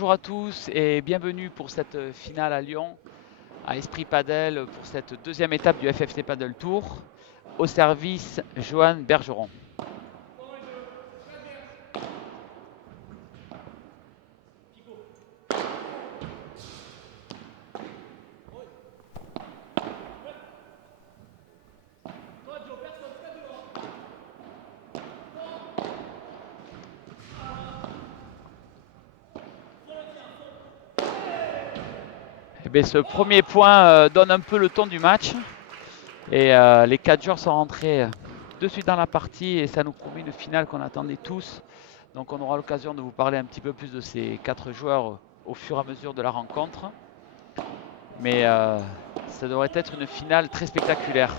Bonjour à tous et bienvenue pour cette finale à Lyon, à Esprit Padel, pour cette deuxième étape du FFT Padel Tour. Au service, Johan Bergeron. Ce premier point donne un peu le ton du match. Et les 4 joueurs sont rentrés de suite dans la partie et ça nous promet une finale qu'on attendait tous. Donc on aura l'occasion de vous parler un petit peu plus de ces 4 joueurs au fur et à mesure de la rencontre. Mais ça devrait être une finale très spectaculaire.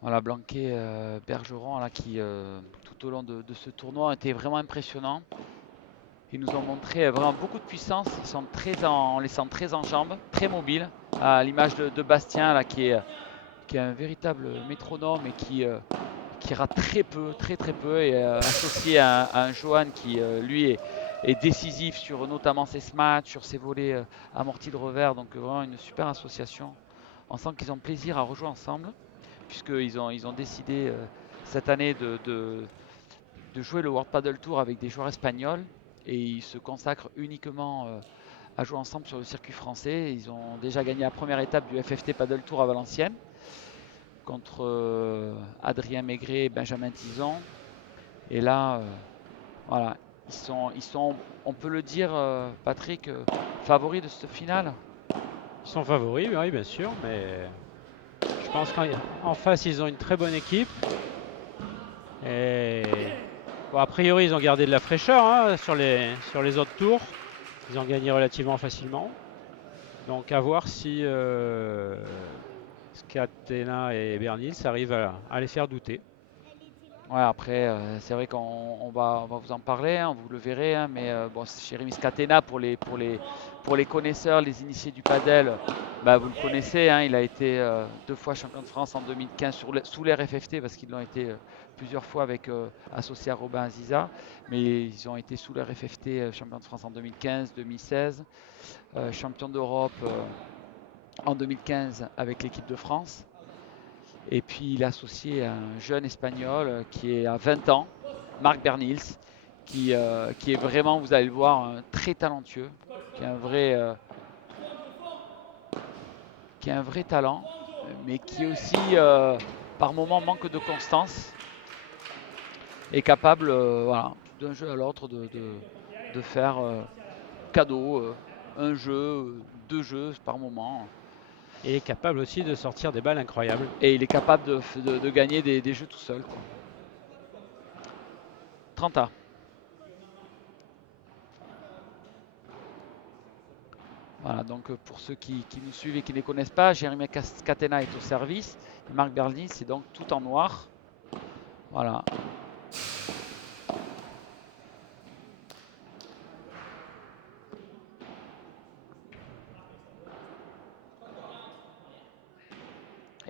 Voilà, Blanquet, Bergeron, là, qui tout au long de ce tournoi ont été vraiment impressionnants. Ils nous ont montré vraiment beaucoup de puissance. On les sent très en jambes, très mobiles, à l'image de Bastien, là, qui est un véritable métronome et qui rate très peu, très très peu, et associé à un Johan qui, lui, est décisif sur notamment ses smash, sur ses volets amortis de revers. Donc vraiment une super association. On sent qu'ils ont plaisir à rejouer ensemble puisqu'ils ont décidé cette année de jouer le World Padel Tour avec des joueurs espagnols et ils se consacrent uniquement à jouer ensemble sur le circuit français. Ils ont déjà gagné la première étape du FFT Padel Tour à Valenciennes contre Adrien Maigret et Benjamin Tison. Et là, voilà, ils sont, on peut le dire, Patrick, favoris de cette finale. Ils sont favoris, oui, bien sûr, mais je pense qu'en face, ils ont une très bonne équipe. Et bon, a priori, ils ont gardé de la fraîcheur sur les autres tours. Ils ont gagné relativement facilement. Donc, à voir si Scatena et Bernils arrivent à les faire douter. Ouais, après, c'est vrai qu'on va vous en parler, hein, vous le verrez, hein, mais bon, Jérémy Scatena, pour les connaisseurs, les initiés du padel, bah, vous le connaissez, hein, il a été 2 fois champion de France en 2015 sous l'ère FFT, parce qu'ils l'ont été plusieurs fois associé à Robin Aziza, mais ils ont été sous l'ère FFT champion de France en 2015, 2016, champion d'Europe en 2015 avec l'équipe de France. Et puis il est associé à un jeune espagnol qui est à 20 ans, Marc Bernils, qui est vraiment, vous allez le voir, très talentueux, qui a un vrai talent, mais qui aussi par moments manque de constance et capable, voilà, d'un jeu à l'autre de faire cadeau, un jeu, 2 jeux par moment. Et est capable aussi de sortir des balles incroyables. Et il est capable de gagner des jeux tout seul, quoi. 30 A. Voilà, donc pour ceux qui nous suivent et qui ne les connaissent pas, Jérémy Catena est au service. Marc Berlin, c'est donc tout en noir. Voilà.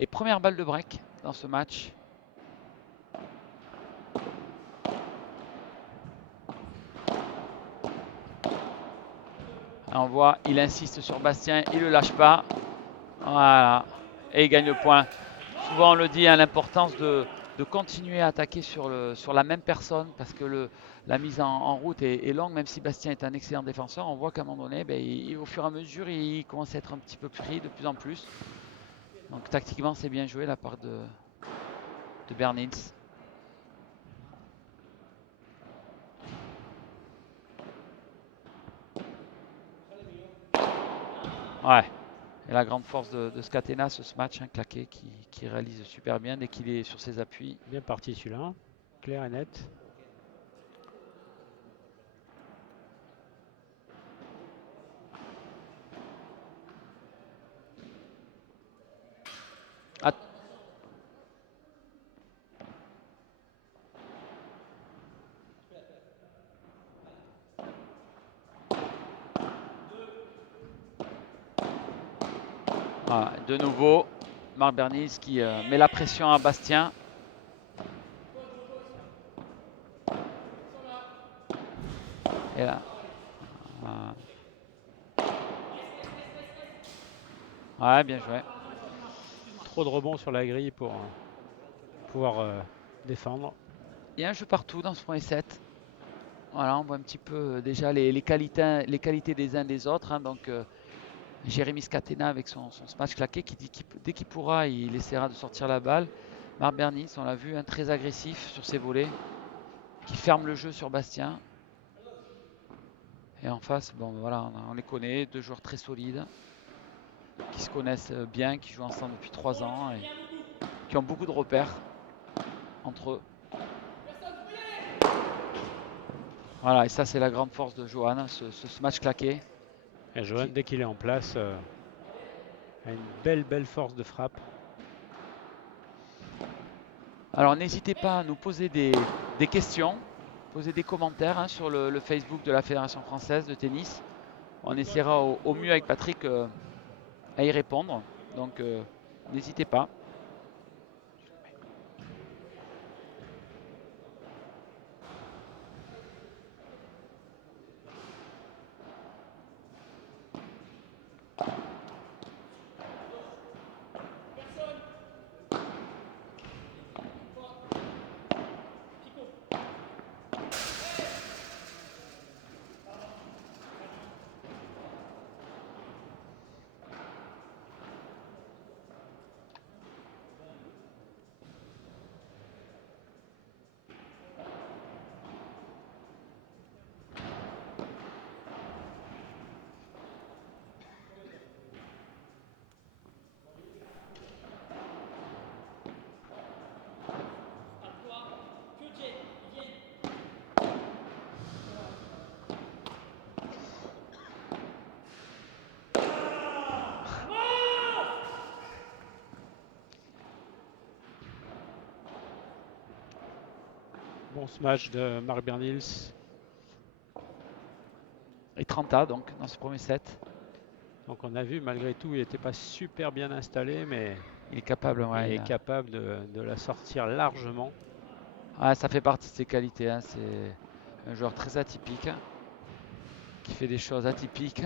Et première balle de break dans ce match. On voit, il insiste sur Bastien, il ne le lâche pas. Voilà. Et il gagne le point. Souvent on le dit, hein, l'importance de continuer à attaquer sur la même personne parce que la mise en route est longue, même si Bastien est un excellent défenseur. On voit qu'à un moment donné, ben, au fur et à mesure, il commence à être un petit peu pris de plus en plus. Donc tactiquement, c'est bien joué la part de Bernins. Ouais. Et la grande force de Scatena, ce match, hein, Claquet, qui réalise super bien dès qu'il est sur ses appuis. Bien parti celui-là, hein. Clair et net. Ah, voilà, de nouveau, Marc Bernice qui met la pression à Bastien. Et là, ouais, bien joué. Trop de rebonds sur la grille pour pouvoir défendre. Il y a un jeu partout dans ce premier set. Voilà, on voit un petit peu déjà les qualités des uns des autres, hein. Donc, Jérémy Scatena avec son smash claqué qui dit dès qu'il pourra, il essaiera de sortir la balle. Marc Bernice, on l'a vu, hein, très agressif sur ses volets, qui ferme le jeu sur Bastien. Et en face, bon voilà, on les connaît, deux joueurs très solides, qui se connaissent bien, qui jouent ensemble depuis 3 ans et qui ont beaucoup de repères entre eux. Voilà, et ça c'est la grande force de Johan, ce smash claqué. Et Johan, Qui... dès qu'il est en place, a une belle force de frappe. Alors n'hésitez pas à nous poser des questions, poser des commentaires, hein, sur le Facebook de la Fédération française de tennis. On essaiera au mieux avec Patrick à y répondre. Donc n'hésitez pas. Bon smash de Marc Bernils. Et 30 donc dans ce premier set. Donc on a vu, malgré tout, il n'était pas super bien installé, mais Il est capable, il ouais. est capable de la sortir largement. Ouais, ça fait partie de ses qualités, hein. C'est un joueur très atypique, qui fait des choses atypiques.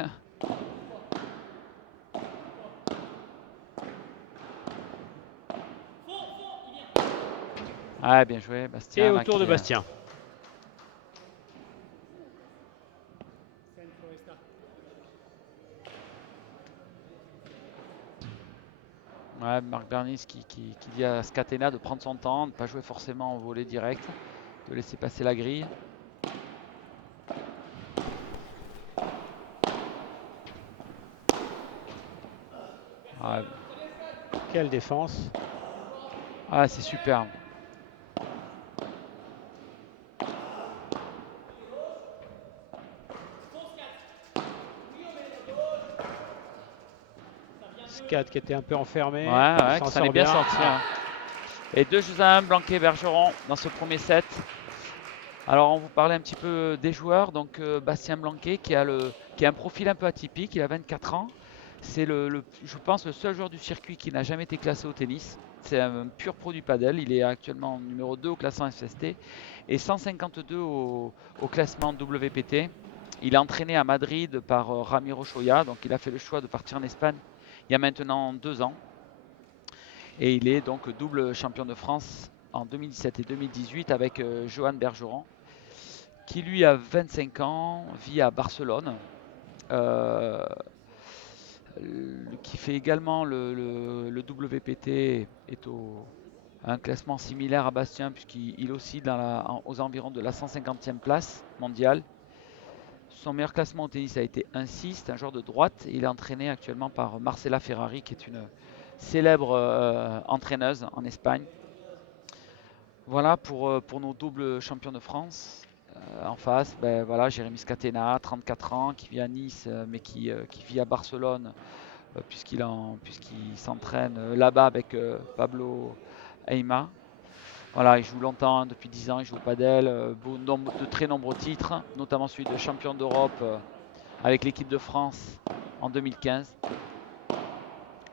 Ouais, bien joué, Et Bastien, là, autour de qui Bastien. ouais, Marc Bernis qui dit à Scatena de prendre son temps, de ne pas jouer forcément au volet direct, de laisser passer la grille. Ouais, Quelle défense. ouais, c'est super. Scat qui était un peu enfermé, Ouais, il ouais, s'en qui s'en est sort bien bien. sorti, hein. Et 2-1, Blanquet-Bergeron dans ce premier set. Alors, on vous parlait un petit peu des joueurs. Donc, Bastien Blanquet qui a un profil un peu atypique, il a 24 ans. C'est je pense, le seul joueur du circuit qui n'a jamais été classé au tennis. C'est un pur produit padel. Il est actuellement numéro 2 au classement FST et 152 au classement WPT. Il est entraîné à Madrid par Ramiro Choya, donc il a fait le choix de partir en Espagne il y a maintenant 2 ans. Et il est donc double champion de France en 2017 et 2018 avec Johan Bergeron, qui lui a 25 ans, vit à Barcelone, euh, qui fait également le WPT, est à un classement similaire à Bastien, puisqu'il oscille aux environs de la 150e place mondiale Son meilleur classement au tennis a été 1,6. C'est un joueur de droite. Il est entraîné actuellement par Marcela Ferrari, qui est une célèbre entraîneuse en Espagne. Voilà pour nos doubles champions de France. En face, ben, voilà, Jérémy Scatena, 34 ans, qui vit à Nice, mais qui vit à Barcelone, puisqu'il s'entraîne là-bas avec Pablo Eima. Voilà, il joue longtemps, hein, depuis 10 ans, il joue au padel, de très nombreux titres, notamment celui de champion d'Europe avec l'équipe de France en 2015.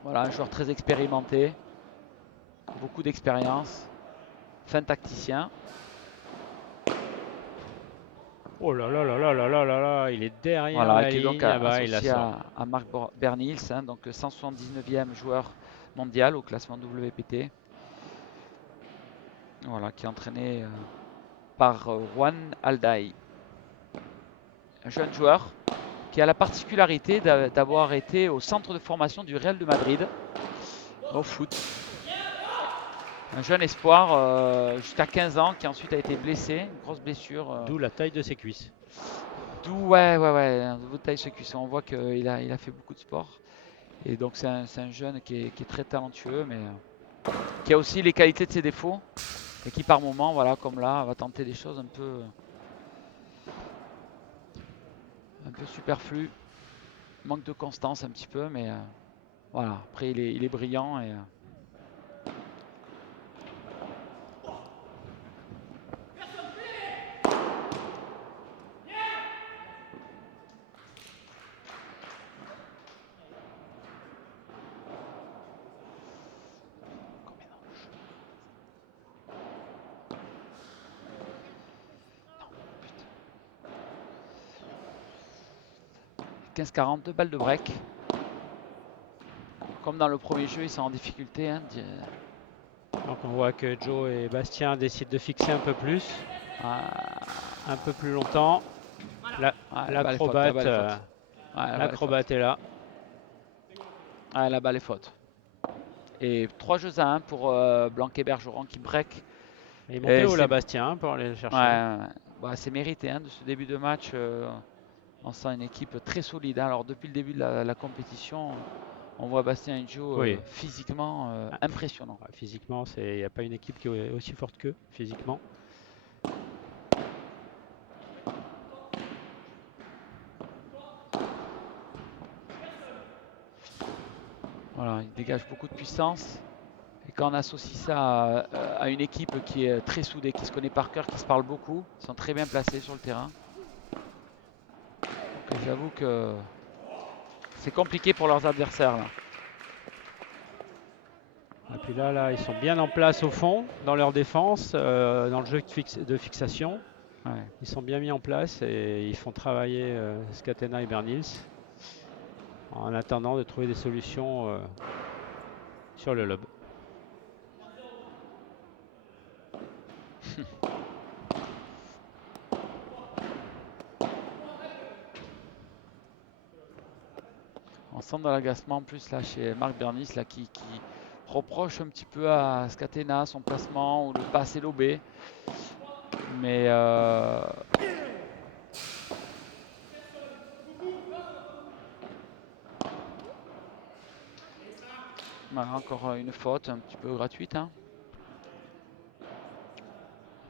Voilà, un joueur très expérimenté, beaucoup d'expérience, fin tacticien. Oh là là là là là là là là, il est derrière Voilà, la qui est donc ligne. Ah bah, il la associé sort. à Marc Bernils, hein, donc 179e joueur mondial au classement WPT. Voilà, qui est entraîné par Juan Alday. Un jeune joueur qui a la particularité d'avoir été au centre de formation du Real de Madrid au foot. Un jeune espoir jusqu'à 15 ans qui ensuite a été blessé, une grosse blessure. D'où la taille de ses cuisses. D'où, ouais, un nouveau taille ce cuisson. On voit qu'il a fait beaucoup de sport. Et donc c'est un jeune qui est très talentueux, mais qui a aussi les qualités de ses défauts. Et qui par moment, voilà, comme là, va tenter des choses un peu superflues. Manque de constance un petit peu, mais voilà. Après, il est brillant et putain. 15-40, 2 balles de break. Comme dans le premier jeu, ils sont en difficulté. Hein, Donc on voit que Joe et Bastien décident de fixer un peu plus, ah, un peu plus longtemps. la balle est faute, la L'acrobate balle est faute. Ouais, la balle est faute. est là. Ouais, la balle est faute. Et 3 jeux à 1 pour Blanquet-Bergeron qui break. Il est monté haut là, C'est Bastien, hein, pour aller le ouais, chercher. ouais. Bah, c'est mérité hein, de ce début de match. On sent une équipe très solide. Hein. Alors depuis le début de la compétition, on voit Bastien et Joe Oui. physiquement Ah, impressionnant. ouais, physiquement, il n'y a pas une équipe qui est aussi forte qu'eux, physiquement. Voilà, il dégage beaucoup de puissance. Et quand on associe ça à une équipe qui est très soudée, qui se connaît par cœur, qui se parle beaucoup, ils sont très bien placés sur le terrain. Donc j'avoue que c'est compliqué pour leurs adversaires là. Et puis là, ils sont bien en place au fond, dans leur défense, dans le jeu de fixation. Ouais. Ils sont bien mis en place et ils font travailler Scatena et Bernils en attendant de trouver des solutions sur le lob. On sent de l'agacement en plus là chez Marc Bernis là, qui reproche un petit peu à Scatena son placement ou le pas assez lobé. Mais voilà, encore une faute un petit peu gratuite. Hein.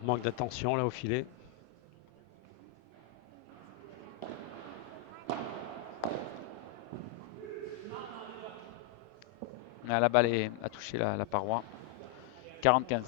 Manque d'attention là au filet. La balle a touché la paroi. 40-15.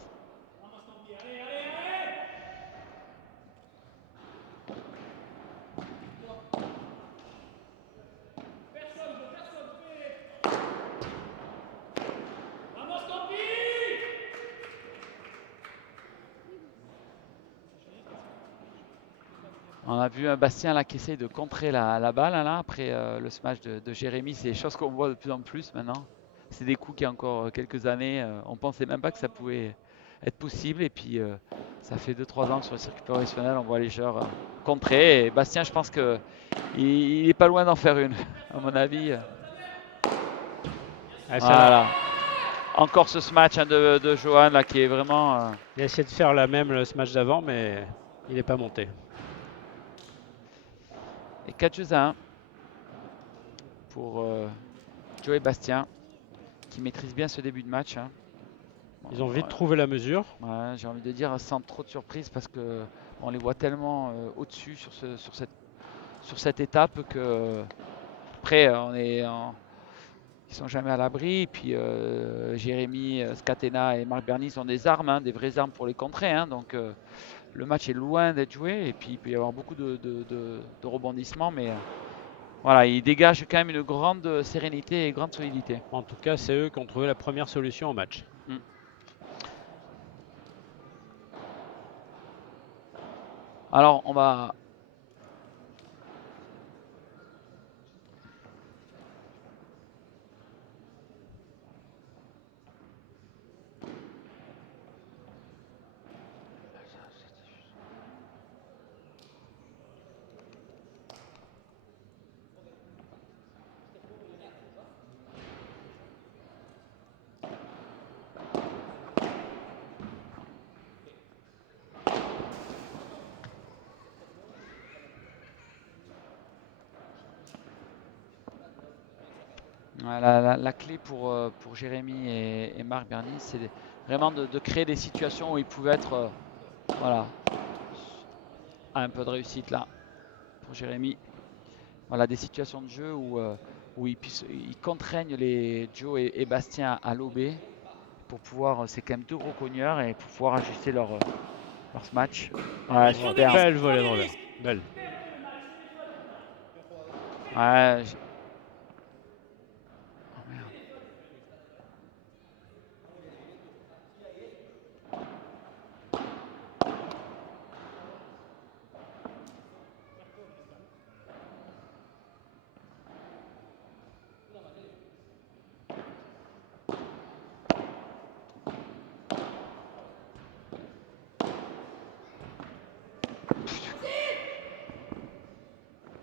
On a vu un Bastien là qui essaye de contrer la balle là, après le smash de Jérémy. C'est des choses qu'on voit de plus en plus maintenant. C'est des coups qui, il y a encore quelques années, on pensait même pas que ça pouvait être possible. Et puis, ça fait 2-3 ans que sur le circuit professionnel, on voit les joueurs contrer. Et Bastien, je pense qu'il est pas loin d'en faire une, à mon avis. Ah, Voilà. Encore ce smash hein, de Johan là qui est vraiment. Il a essayé de faire la même le smash d'avant, mais il n'est pas monté. Et 4 jeux à 1 pour Joe et Bastien, qui maîtrisent bien ce début de match, hein. Ils ont Bon, vite trouvé la mesure. ouais, j'ai envie de dire sans trop de surprise parce que on les voit tellement au-dessus sur cette étape que après ils sont jamais à l'abri. Et puis Jérémy, Scatena et Marc Bernis ont des armes, hein, des vraies armes pour les contrer, hein. Donc le match est loin d'être joué et puis il peut y avoir beaucoup de rebondissements, mais voilà, ils dégagent quand même une grande sérénité et une grande solidité. En tout cas, c'est eux qui ont trouvé la première solution au match. Mm. Alors on va ouais, la clé pour Jérémy et Marc Bernis, c'est vraiment de créer des situations où ils pouvaient être voilà, un peu de réussite là pour Jérémy. Voilà, des situations de jeu où ils contraignent les Joe et Bastien à l'OB pour pouvoir, c'est quand même deux gros cogneurs et pour pouvoir ajuster leur match. Ouais, Oh, super. belle volée de revers. Belle. Ouais, oh, merde.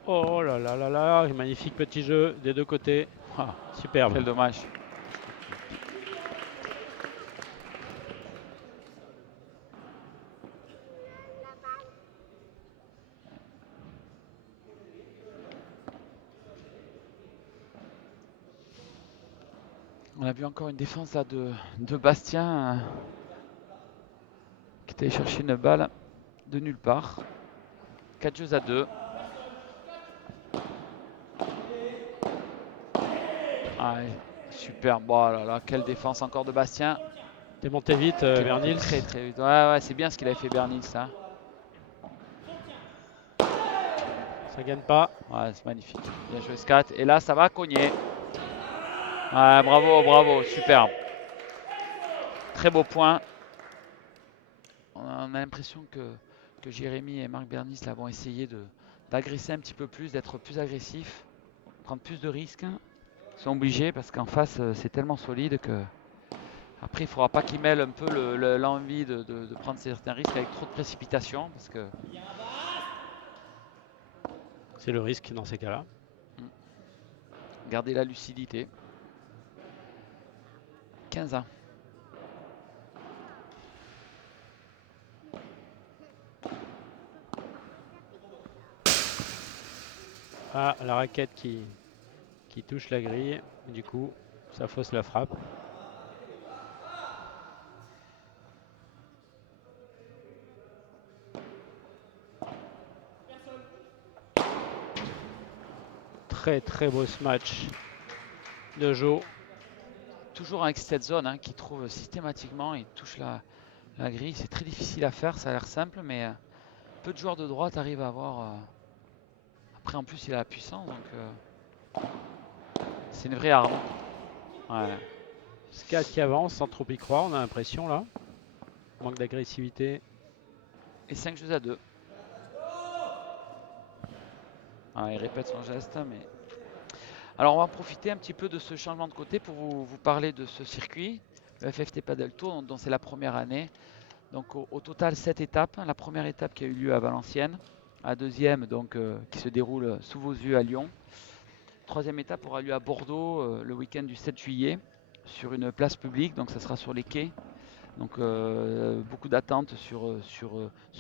Oh là là là là, magnifique petit jeu des deux côtés. Ah, Superbe. quel dommage. On a vu encore une défense là de Bastien qui est allé chercher une balle de nulle part. 4 jeux à 2. Ah, super. Bon, oh là là, quelle défense encore de Bastien. T'es monté vite, Qui est monté Bernils. très très vite. Ouais, ouais, c'est bien ce qu'il avait fait Bernis, ça. Ça gagne pas. Ouais, c'est magnifique. Bien joué, Scat. Et là, ça va cogner. Ouais, bravo, bravo, super. Très beau point. On a l'impression que Jérémy et Marc Bernis là, vont essayer d'agresser un petit peu plus, d'être plus agressifs, prendre plus de risques. Ils sont obligés parce qu'en face, c'est tellement solide que. Après, il ne faudra pas qu'ils mêlent un peu l'envie de prendre certains risques avec trop de précipitation parce que C'est le risque dans ces cas-là. garder la lucidité. 15 ans. Ah, la raquette qui touche la grille. Du coup, ça fausse la frappe. Très très beau ce match de Joe. Toujours avec cette zone hein, qui trouve systématiquement, il touche la grille. C'est très difficile à faire, ça a l'air simple, mais peu de joueurs de droite arrivent à avoir. Après, en plus, il a la puissance, donc c'est une vraie arme. Ouais. Scat qui avance sans trop y croire, on a l'impression là. Manque d'agressivité. Et 5 jeux à 2. Ah, il répète son geste, mais. Alors, on va profiter un petit peu de ce changement de côté pour vous parler de ce circuit, le FFT Padel Tour, dont c'est la première année. Donc, au total, 7 étapes. La première étape qui a eu lieu à Valenciennes. La deuxième, donc, qui se déroule sous vos yeux à Lyon. Troisième étape aura lieu à Bordeaux le week-end du 7 juillet sur une place publique, donc ça sera sur les quais. Donc beaucoup d'attentes sur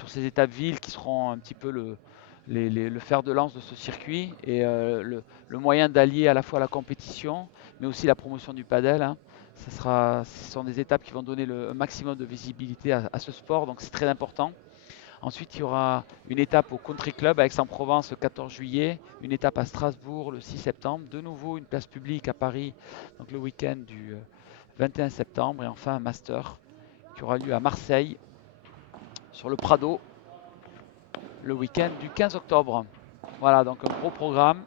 ces étapes villes qui seront un petit peu le fer de lance de ce circuit et le moyen d'allier à la fois la compétition, mais aussi la promotion du padel, hein. Ce sont des étapes qui vont donner un maximum de visibilité à ce sport, donc c'est très important. Ensuite, il y aura une étape au Country Club à Aix-en-Provence le 14 juillet, une étape à Strasbourg le 6 septembre, de nouveau une place publique à Paris, donc le week-end du 21 septembre, et enfin un master qui aura lieu à Marseille sur le Prado le week-end du 15 octobre. Voilà, donc un gros programme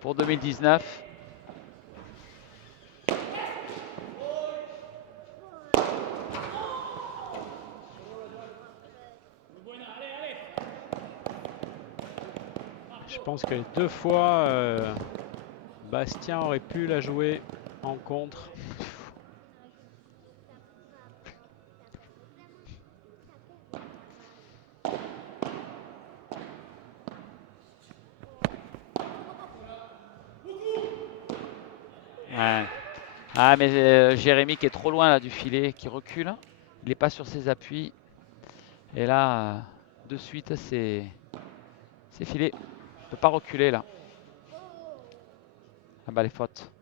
pour 2019. Je pense que les 2 fois, Bastien aurait pu la jouer en contre. Ouais. Ah, mais Jérémy qui est trop loin là du filet, qui recule. Il n'est pas sur ses appuis. Et là, de suite, c'est filé. Il ne peut pas reculer là. Ah bah les fautes.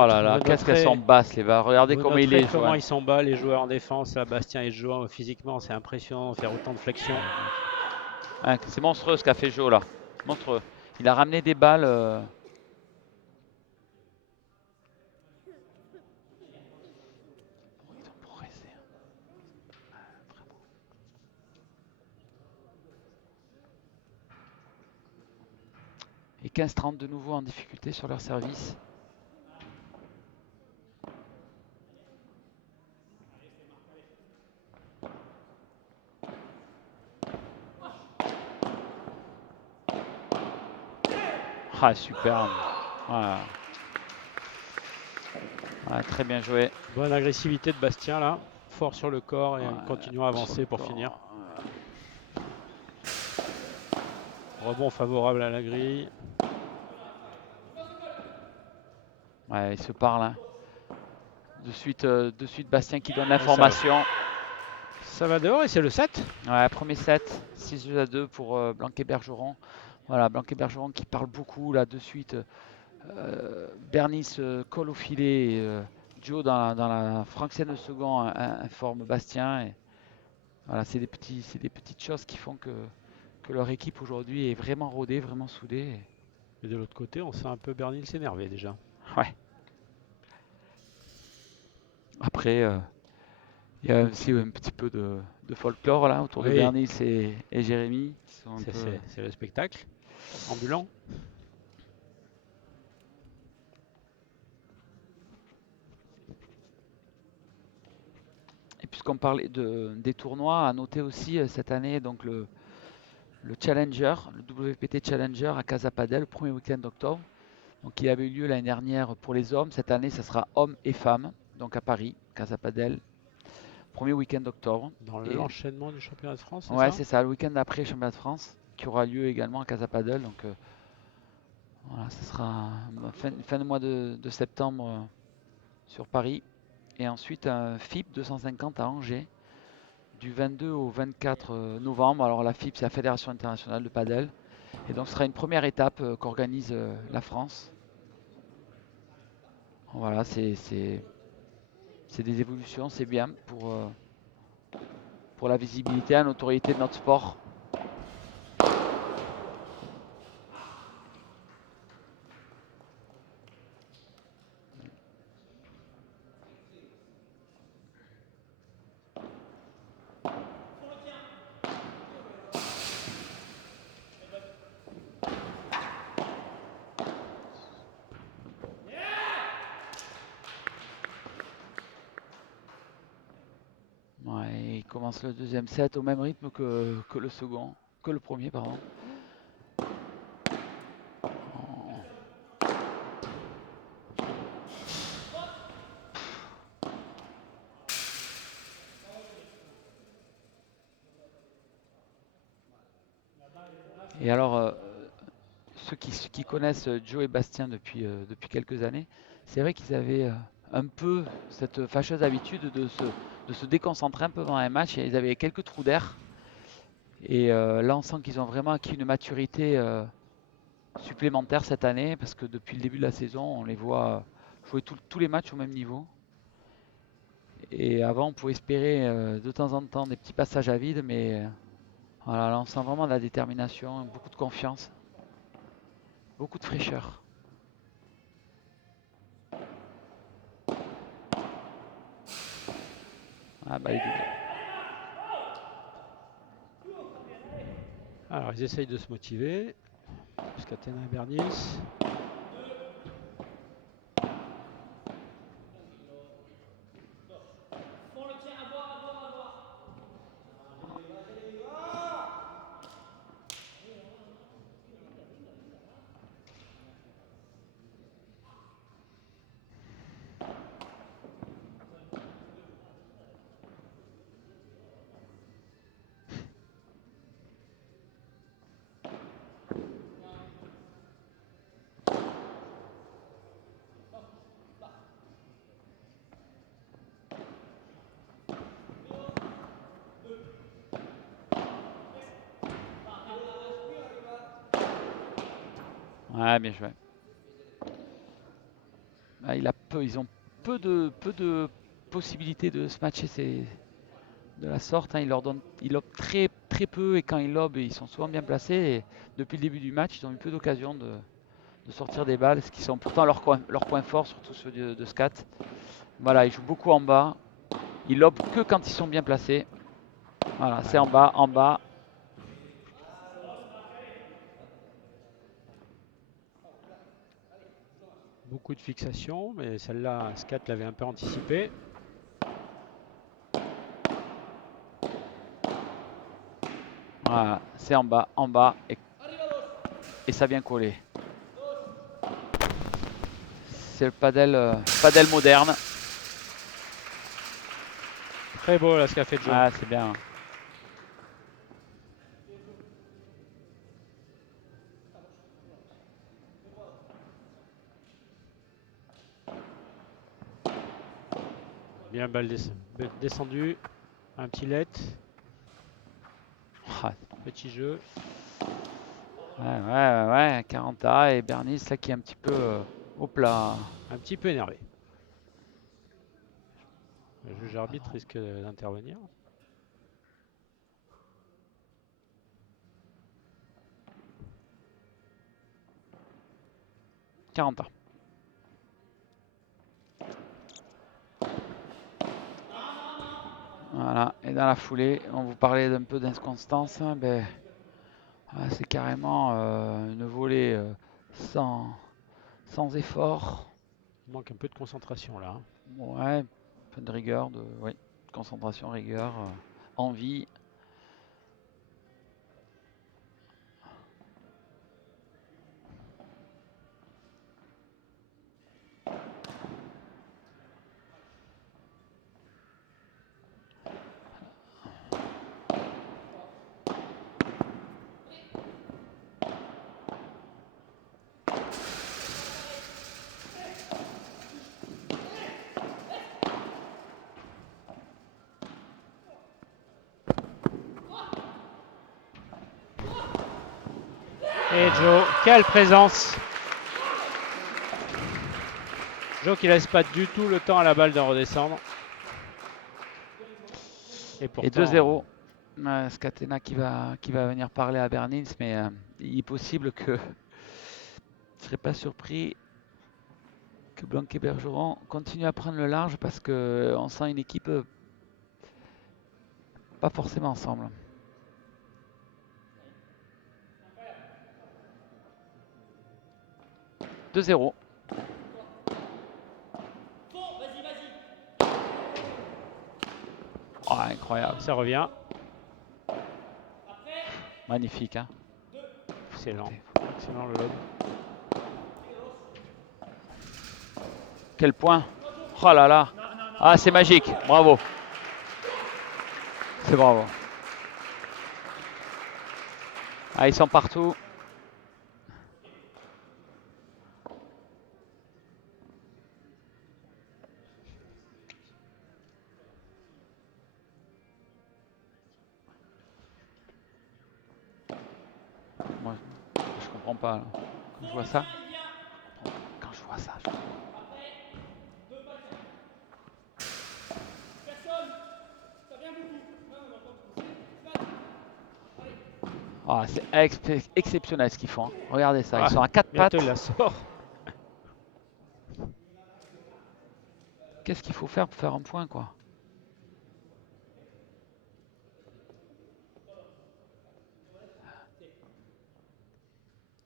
Oh là là, qu'est-ce qu'elles sont basses les bas. Regardez Vous comment il noterez les joue, comment hein. ils sont bas, les joueurs en défense. Là, Bastien et Jo, physiquement, c'est impressionnant de faire autant de flexion. Hein, c'est monstrueux ce qu'a fait Jo là. Monstrueux. Il a ramené des balles. Ils ont progressé, hein. Vraiment. Et 15-30 de nouveau en difficulté sur leur service. Ah super. Voilà. Ouais, très bien joué. Bonne agressivité de Bastien là, fort sur le corps et Ouais, continuant à avancer pour finir. Rebond favorable à la grille. Ouais, ils se parlent, hein. De suite, Bastien qui donne l'information. Ça va dehors et c'est le 7. Ouais, premier set, 6-2 pour Blanquet-Bergeron. Voilà, Blanquet-Bergeron qui parle beaucoup là de suite. Bernice colle au filet. Joe dans la fraction de second informe Bastien. Et voilà, c'est des petites choses qui font que leur équipe aujourd'hui est vraiment rodée, vraiment soudée. Et de l'autre côté, on sent un peu Bernil s'énerver déjà. Ouais. Après, il y a aussi un petit peu de folklore là autour de Bernice et Jérémy. C'est le spectacle ambulant. Et puisqu'on parlait des tournois, à noter aussi cette année donc le Challenger, le WPT Challenger à Casa Padel, le premier week-end d'octobre. Donc, qui avait eu lieu l'année dernière pour les hommes. Cette année, ça sera hommes et femmes, donc à Paris, Casa Padel, premier week-end d'octobre. Dans l'enchaînement du championnat de France, c'est ouais, ça? c'est ça, le week-end d'après, le championnat de France, qui aura lieu également à Casa Padel. Donc, voilà, ce sera fin de mois de septembre sur Paris. Et ensuite, un FIP 250 à Angers, du 22 au 24 novembre. Alors, la FIP, c'est la Fédération internationale de padel. Et donc, ce sera une première étape qu'organise la France. Voilà, c'est des évolutions, c'est bien pour la visibilité, la notoriété de notre sport. Ouais, il commence le deuxième set au même rythme que le second, que le premier, pardon. Et alors, ceux qui connaissent Joe et Bastien depuis quelques années, c'est vrai qu'ils avaient un peu cette fâcheuse habitude de se déconcentrer un peu pendant un match et ils avaient quelques trous d'air. Et là, on sent qu'ils ont vraiment acquis une maturité supplémentaire cette année parce que depuis le début de la saison, on les voit jouer tous les matchs au même niveau. Et avant, on pouvait espérer de temps en temps des petits passages à vide, mais voilà, là, on sent vraiment de la détermination, beaucoup de confiance, beaucoup de fraîcheur. Ah, bah, les doublés. Alors, ils essayent de se motiver. Scatena et Bernils. Ouais, bien joué. Ah, ils ont peu de possibilités de se matcher de la sorte, hein. Ils lobent très peu et quand ils lobent, ils sont souvent bien placés. Et depuis le début du match, ils ont eu peu d'occasions de sortir des balles, ce qui sont pourtant leurs points forts, surtout ceux de Scat. Voilà, ils jouent beaucoup en bas. Ils lobent que quand ils sont bien placés. Voilà, c'est en bas, en bas. Beaucoup de fixations, mais celle-là, Scat l'avait un peu anticipé. Voilà, c'est en bas, et ça vient coller. C'est le padel moderne. Très beau là ce qu'a fait Joe. Ah, c'est bien. Bien balle descendue. Un petit let. Ah, Petit jeu. ouais, 40A et Bernice là qui est un petit peu au plat. Un petit peu énervé. Le juge arbitre risque d'intervenir. Quaranta. Voilà, et dans la foulée, on vous parlait d'un peu d'inconstance, hein, ben, c'est carrément une volée sans effort. Il manque un peu de concentration là. Ouais, un peu de rigueur, oui, concentration, rigueur, envie. Et Joe, quelle présence! Joe qui laisse pas du tout le temps à la balle de redescendre. Et Et pourtant, 2-0. Scatena qui va venir parler à Bernils, mais il est possible que je ne serais pas surpris que Blanc et Bergeron continuent à prendre le large parce qu'on sent une équipe pas forcément ensemble. « 2-0. Oh, incroyable. ça revient. Magnifique, hein. Excellent. Excellent le lob. Quel point. Oh là là. Ah, c'est magique. Bravo. C'est bravo. Ah, ils sont partout. Moi, je comprends pas là. Quand je vois ça, quand je vois ça, je... Ah, c'est exceptionnel ce qu'ils font, hein. Regardez ça, ils Ah, sont à quatre bientôt pattes. il la sort. Qu'est-ce qu'il faut faire pour faire un point, quoi?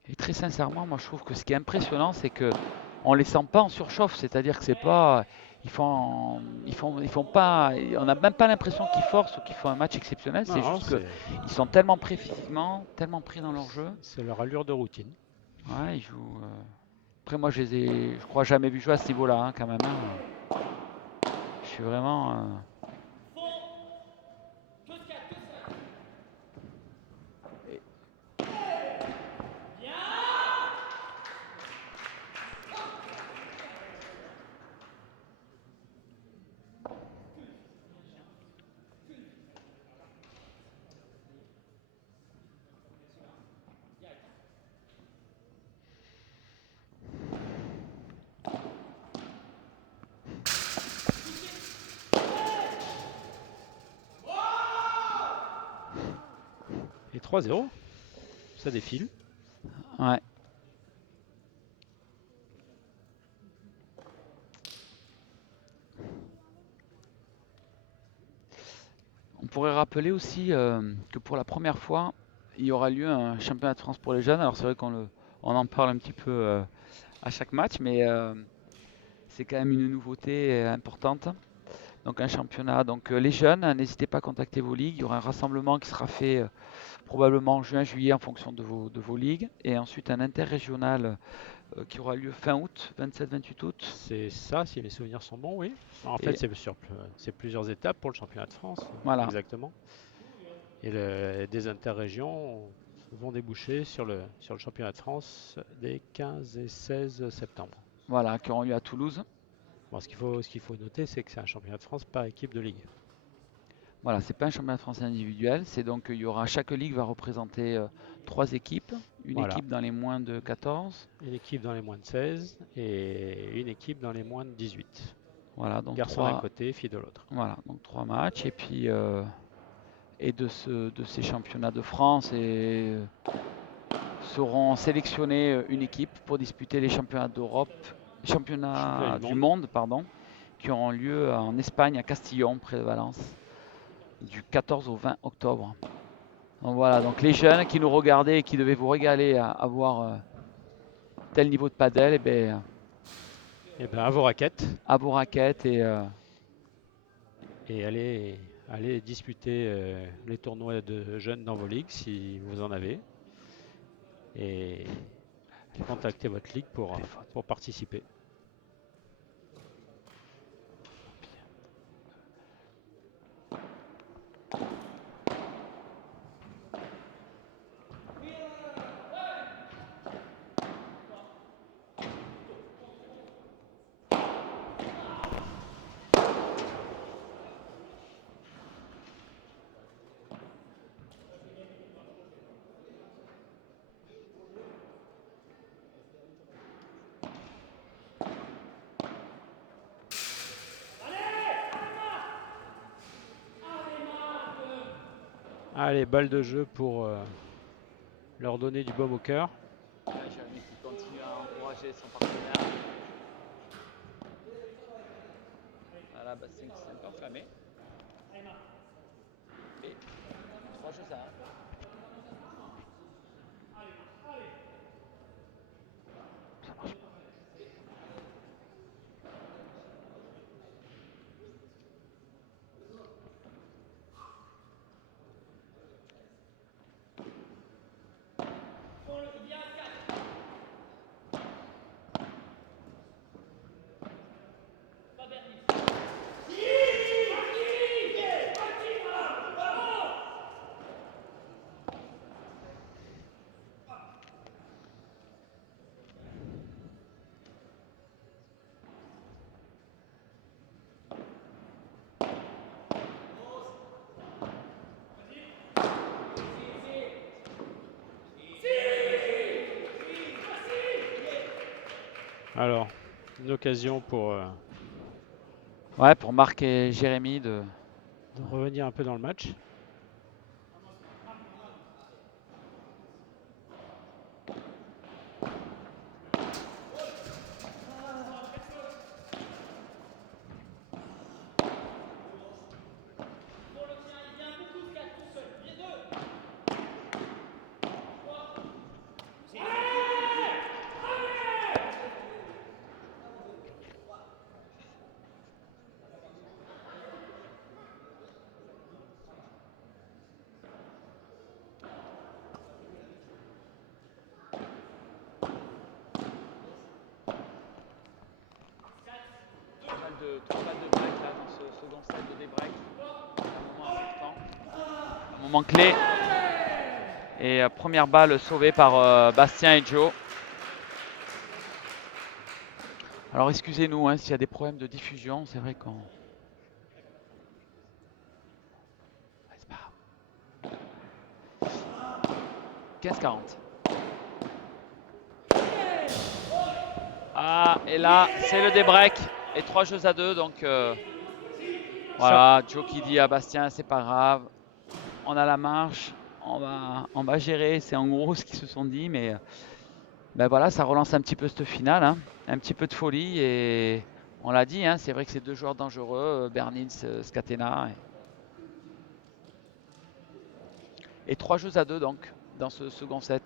Et très sincèrement, moi je trouve que ce qui est impressionnant, c'est que on les sent pas en surchauffe, c'est-à-dire que c'est pas, ils font pas, on n'a même pas l'impression qu'ils forcent ou qu'ils font un match exceptionnel. Non, C'est non, juste que ils sont tellement prêts physiquement, tellement pris dans leur jeu. c'est leur allure de routine. Ouais, ils jouent. Après, moi, je crois jamais vu jouer à ce niveau-là, hein, quand même, hein. Je suis vraiment. Et- Et 3-0, ça défile. Ouais. On pourrait rappeler aussi que pour la première fois, il y aura lieu un championnat de France pour les jeunes. Alors c'est vrai on en parle un petit peu à chaque match, mais c'est quand même une nouveauté importante. Donc un championnat. Donc les jeunes, n'hésitez pas à contacter vos ligues. Il y aura un rassemblement qui sera fait probablement en juin, juillet en fonction de vos ligues. Et ensuite un interrégional qui aura lieu fin août, 27-28 août. C'est ça, si mes souvenirs sont bons, oui. En fait, Et c'est plusieurs étapes pour le championnat de France, voilà, exactement. Et des interrégions vont déboucher sur le championnat de France des 15 et 16 septembre. voilà, qui auront lieu à Toulouse. Bon, ce qu'il faut noter, c'est que c'est un championnat de France par équipe de ligue. Voilà, c'est pas un championnat français individuel, c'est donc il y aura chaque ligue va représenter trois équipes, une Voilà, équipe dans les moins de 14, une équipe dans les moins de 16 et une équipe dans les moins de 18. voilà, donc Garçons d'un trois, côté, filles de l'autre. voilà, donc trois matchs et puis et de ces championnats de France et seront sélectionnés une équipe pour disputer les championnats d'Europe, les Championnat championnats du du monde. monde, pardon, qui auront lieu en Espagne à Castillon près de Valence du 14 au 20 octobre. Donc voilà, donc les jeunes qui nous regardaient et qui devaient vous régaler à voir tel niveau de padel, et ben, Et bien, à vos raquettes à vos raquettes et et allez disputer les tournois de jeunes dans vos ligues si vous en avez. Et les fautes, contactez votre ligue les fautes. pour participer. Allez, balle de jeu pour leur donner du baume au cœur. Là, Jérémy qui continue à encourager son partenaire. Voilà, Bastien qui s'est un peu enflammé. Et 3 jeux à 1. Ça marche pas. Alors, une occasion pour Ouais, pour Marc et Jérémy de revenir un peu dans le match. trois balles de break là dans ce second set de débreak. Un moment important, un moment clé. Et première balle sauvée par Bastien et Joe. Alors excusez-nous hein, s'il y a des problèmes de diffusion, c'est vrai qu'on... Ouais, c'est pas grave. 15-40. Ah, et là, c'est le débreak. Et 3 jeux à 2, donc Ça, voilà, Joe qui dit à Bastien, c'est pas grave, on a la marche, on va gérer. C'est en gros ce qu'ils se sont dit, mais ben voilà, ça relance un petit peu cette finale, hein. Un petit peu de folie. Et on l'a dit, hein, c'est vrai que c'est deux joueurs dangereux, Bernils, Scatena. Et 3 jeux à 2 donc dans ce second set.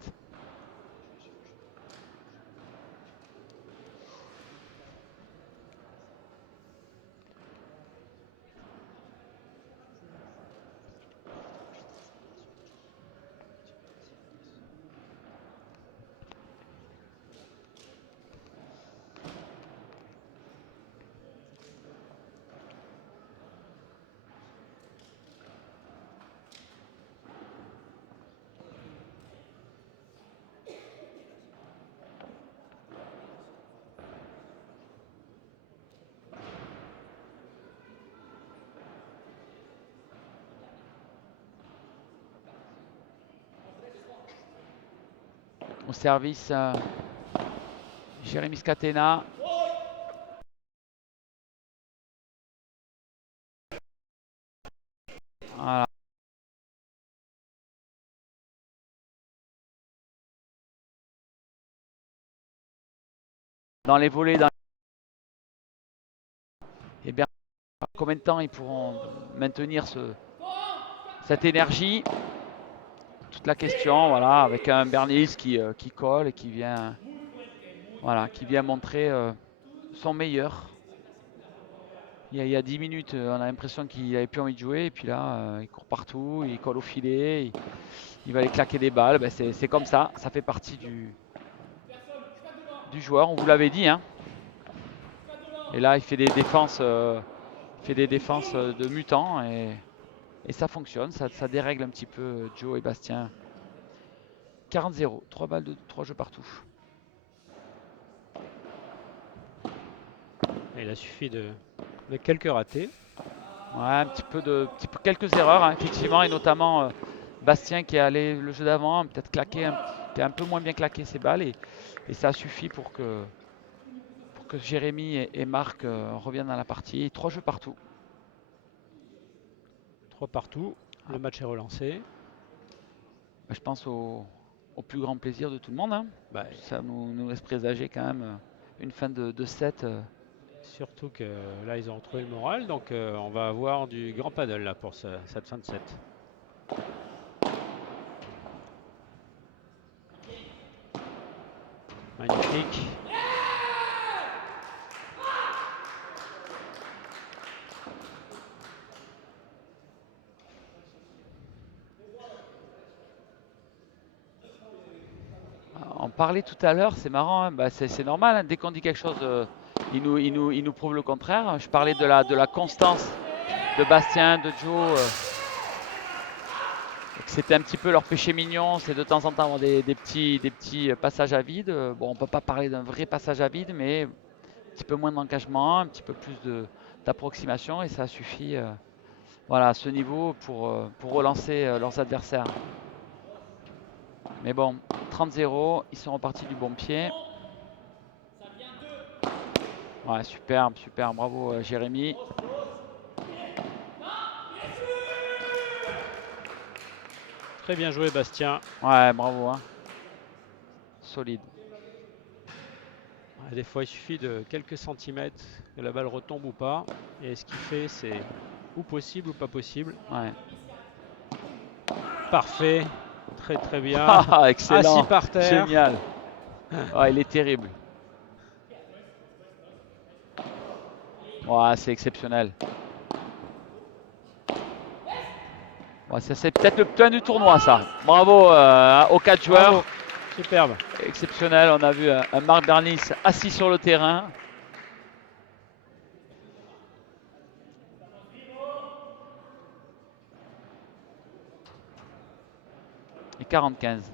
Au service, Jérémy Scatena. Voilà. Dans les volets, et bien, combien de temps ils pourront maintenir cette énergie? Toute la question, voilà, avec un Bernils qui colle et voilà, qui vient montrer son meilleur. Il y a 10 minutes, on a l'impression qu'il n'avait plus envie de jouer. Et puis là, il court partout, il colle au filet, il va aller claquer des balles. Ben, c'est comme ça fait partie du joueur, on vous l'avait dit, hein. Et là, il fait des défenses de mutants et ça fonctionne, ça dérègle un petit peu Joe et Bastien. 40-0, 3 balles de 3 jeux partout. il a suffi de quelques ratés. Ouais, quelques erreurs, hein, effectivement, et notamment Bastien qui est allé le jeu d'avant, peut-être qui a un peu moins bien claqué ses balles, et ça a suffi pour que Jérémy et Marc reviennent dans la partie. 3 jeux partout. 3 partout. Ah, Le match est relancé. bah, je pense au plus grand plaisir de tout le monde, hein. Bah, Ça nous laisse présager quand même une fin de set. surtout que là, ils ont retrouvé le moral. Donc, on va avoir du grand paddle là pour cette fin de set. Magnifique. On parlait tout à l'heure, c'est marrant, hein, bah, c'est normal, hein, dès qu'on dit quelque chose, il nous prouve le contraire. Je parlais de la constance de Bastien, de Joe, que c'était un petit peu leur péché mignon, c'est de temps en temps avoir des petits passages à vide. Bon, on ne peut pas parler d'un vrai passage à vide, mais un petit peu moins d'engagement, un petit peu plus d'approximation, et ça suffit voilà, à ce niveau pour relancer leurs adversaires. Mais bon, 30-0, ils sont repartis du bon pied. Ouais, superbe, super, bravo Jérémy. Très bien joué, Bastien. Ouais, bravo, hein. Solide. Des fois, il suffit de quelques centimètres que la balle retombe ou pas. Et ce qu'il fait, c'est ou possible ou pas possible. Ouais. Parfait. Très très bien. Ah, Assis excellent, par terre. génial. Ouais, il est terrible. Ouais, c'est exceptionnel. Ouais, ça c'est peut-être le point du tournoi, ça. Bravo aux 4 Bravo. joueurs. Superbe. Exceptionnel. On a vu un Marc Bernis assis sur le terrain. Et 45.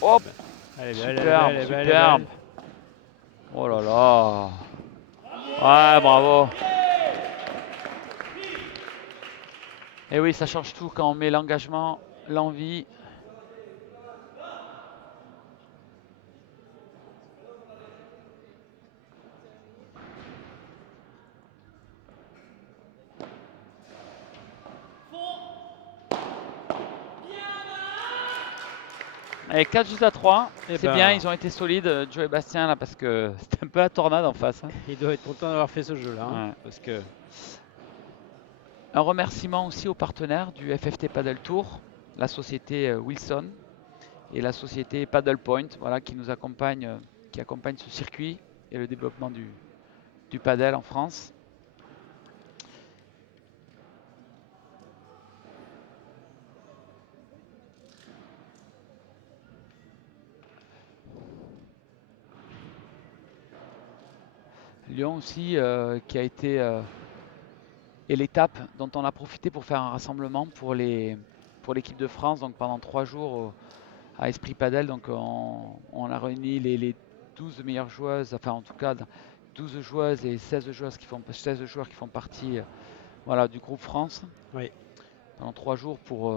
Hop, Elle est belle, elle est belle, superbe, elle est belle, elle est superbe. belle. Oh là là. Ouais, bravo. Et oui, ça change tout quand on met l'engagement, l'envie. Et 4 juste à 3, Eh c'est bien, ben, ils ont été solides, Joe et Bastien, là, parce que c'était un peu la tornade en face, hein. il doit être content d'avoir fait ce jeu-là, hein, Ouais. parce que Un remerciement aussi aux partenaires du FFT Paddle Tour, la société Wilson et la société Paddle Point, voilà, qui nous accompagnent, qui accompagnent ce circuit et le développement du paddle en France. Lyon aussi, qui a été et l'étape dont on a profité pour faire un rassemblement pour l'équipe de France, donc pendant 3 jours à Esprit Padel. Donc on a réuni les 12 meilleures joueuses, enfin en tout cas 12 joueuses et 16 joueuses 16 joueurs qui font partie voilà, du groupe France oui. pendant 3 jours pour,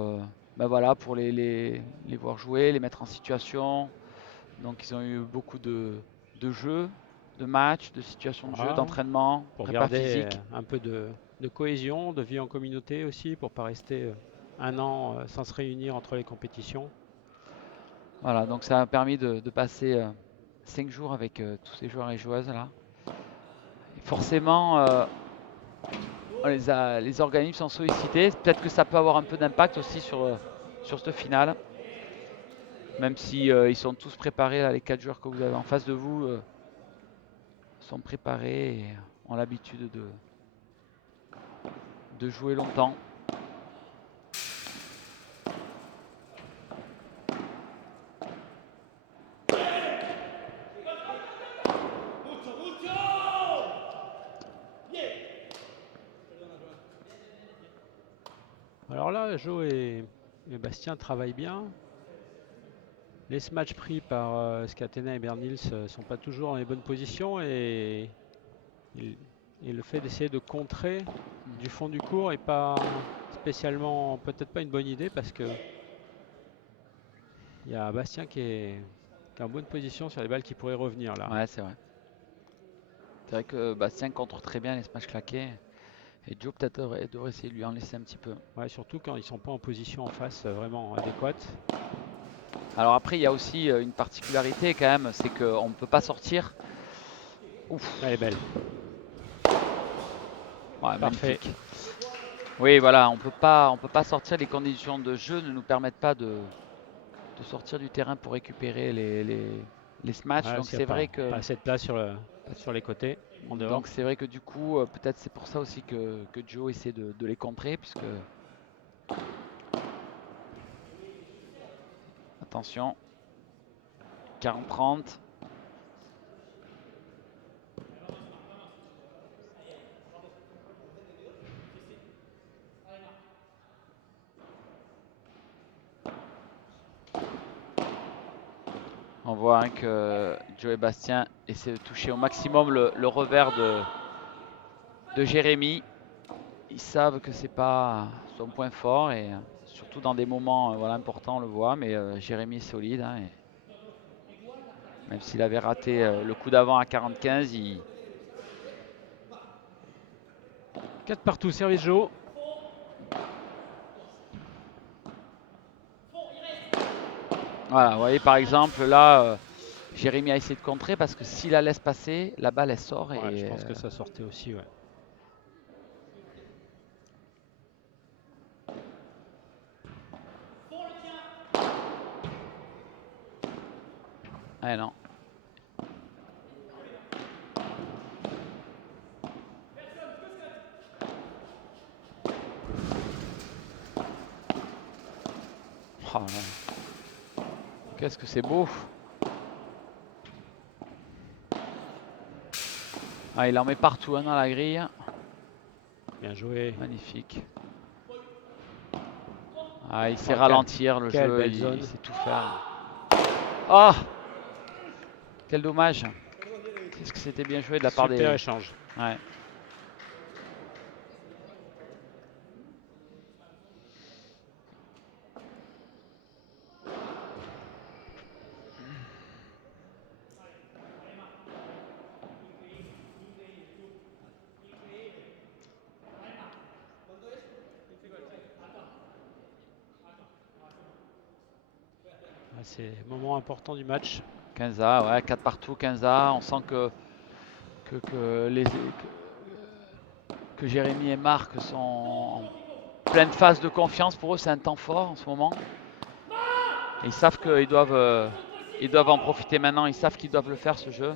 ben voilà, pour les voir jouer, les mettre en situation. Donc ils ont eu beaucoup de jeux, de matchs, de situations de jeu, Voilà. d'entraînement, Pour prépa garder physique. un peu de cohésion, de vie en communauté aussi, pour pas rester un an sans se réunir entre les compétitions. Voilà, donc ça a permis de passer 5 jours avec tous ces joueurs et joueuses là. Et forcément, les organismes sont sollicités. Peut-être que ça peut avoir un peu d'impact aussi sur cette finale. Même si ils sont tous préparés, là, les 4 joueurs que vous avez en face de vous sont préparés et ont l'habitude de jouer longtemps. Alors là, Joe et Bastien travaillent bien. Les smatchs pris par Scatena et Bernils sont pas toujours dans les bonnes positions et- et le fait d'essayer de contrer du fond du cours est pas spécialement, peut-être pas une bonne idée parce que il y a Bastien qui est en bonne position sur les balles qui pourraient revenir là. Ouais, c'est vrai. C'est vrai que Bastien contre très bien les smash claqués. Et Joe peut-être devrait essayer de lui en laisser un petit peu. Ouais, surtout quand ils sont pas en position en face vraiment adéquate. Alors après, il y a aussi une particularité quand même, c'est qu'on ne peut pas sortir. Ouf, Elle est belle. ouais, Parfait. magnifique. Oui, voilà, on peut pas sortir. Les conditions de jeu ne nous permettent pas de sortir du terrain pour récupérer les smash. Voilà, Donc s'il n'y a c'est vrai pas que, assez de place sur les côtés, en dehors. du coup, peut-être c'est pour ça aussi que Joe essaie de les contrer, puisque attention, 40-30. On voit hein, que Joe et Bastien essaient de toucher au maximum le revers de Jérémy. Ils savent que c'est pas son point fort et surtout dans des moments voilà, importants on le voit, mais Jérémy est solide. Hein, même s'il avait raté le coup d'avant à 45, 4 partout, service Joe. voilà, vous voyez par exemple là, Jérémy a essayé de contrer parce que s'il la laisse passer, la balle elle sort Ouais, je et pense que ça sortait aussi, ouais. ah non. Oh là. Qu'est-ce que c'est beau. Ah, il en met partout hein, dans la grille. Bien joué. Magnifique. Ah, il sait Oh, ralentir le quelle jeu, belle il zone. sait tout faire. Ah, quel dommage. Qu'est-ce que c'était bien joué de la part Super des. échange. Ouais. Ah, c'est le moment important du match. 15A, ouais, 4 partout, 15A. On sent que Jérémy et Marc sont en pleine phase de confiance. Pour eux, c'est un temps fort en ce moment. Et ils savent ils doivent en profiter maintenant. Ils savent qu'ils doivent le faire, ce jeu.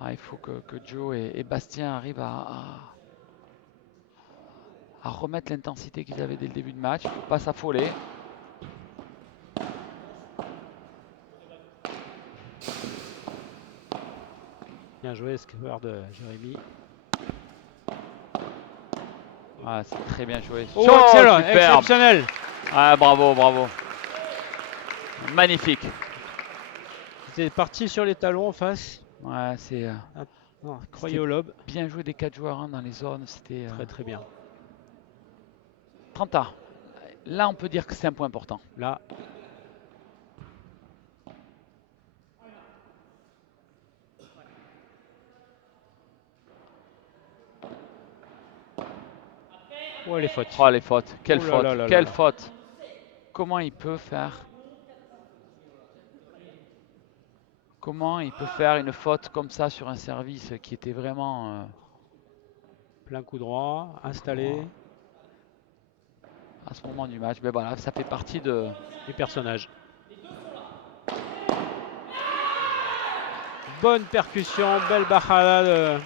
Ah, il faut que Joe et Bastien arrivent à remettre l'intensité qu'ils avaient dès le début de match. Il ne faut pas s'affoler. Bien joué, score de Jérémy. Ah, c'est très bien joué. Oh, excellent, superbe. exceptionnel. Ah, bravo, bravo. Magnifique. C'était parti sur les talons en face. Ouais, c'est Croyez au lob. bien joué des 4 joueurs hein, dans les zones. C'était Très très bien. 30 A. Là, on peut dire que c'est un point important. Là. Oh, les fautes. Oh, les fautes. Quelle Oh là faute. là là là Quelle là. faute. Comment il peut faire Comment il peut faire une faute comme ça sur un service qui était vraiment Plein coup droit, installé. à ce moment du match? Mais voilà, ça fait partie Du personnage. Bonne percussion, belle bajada de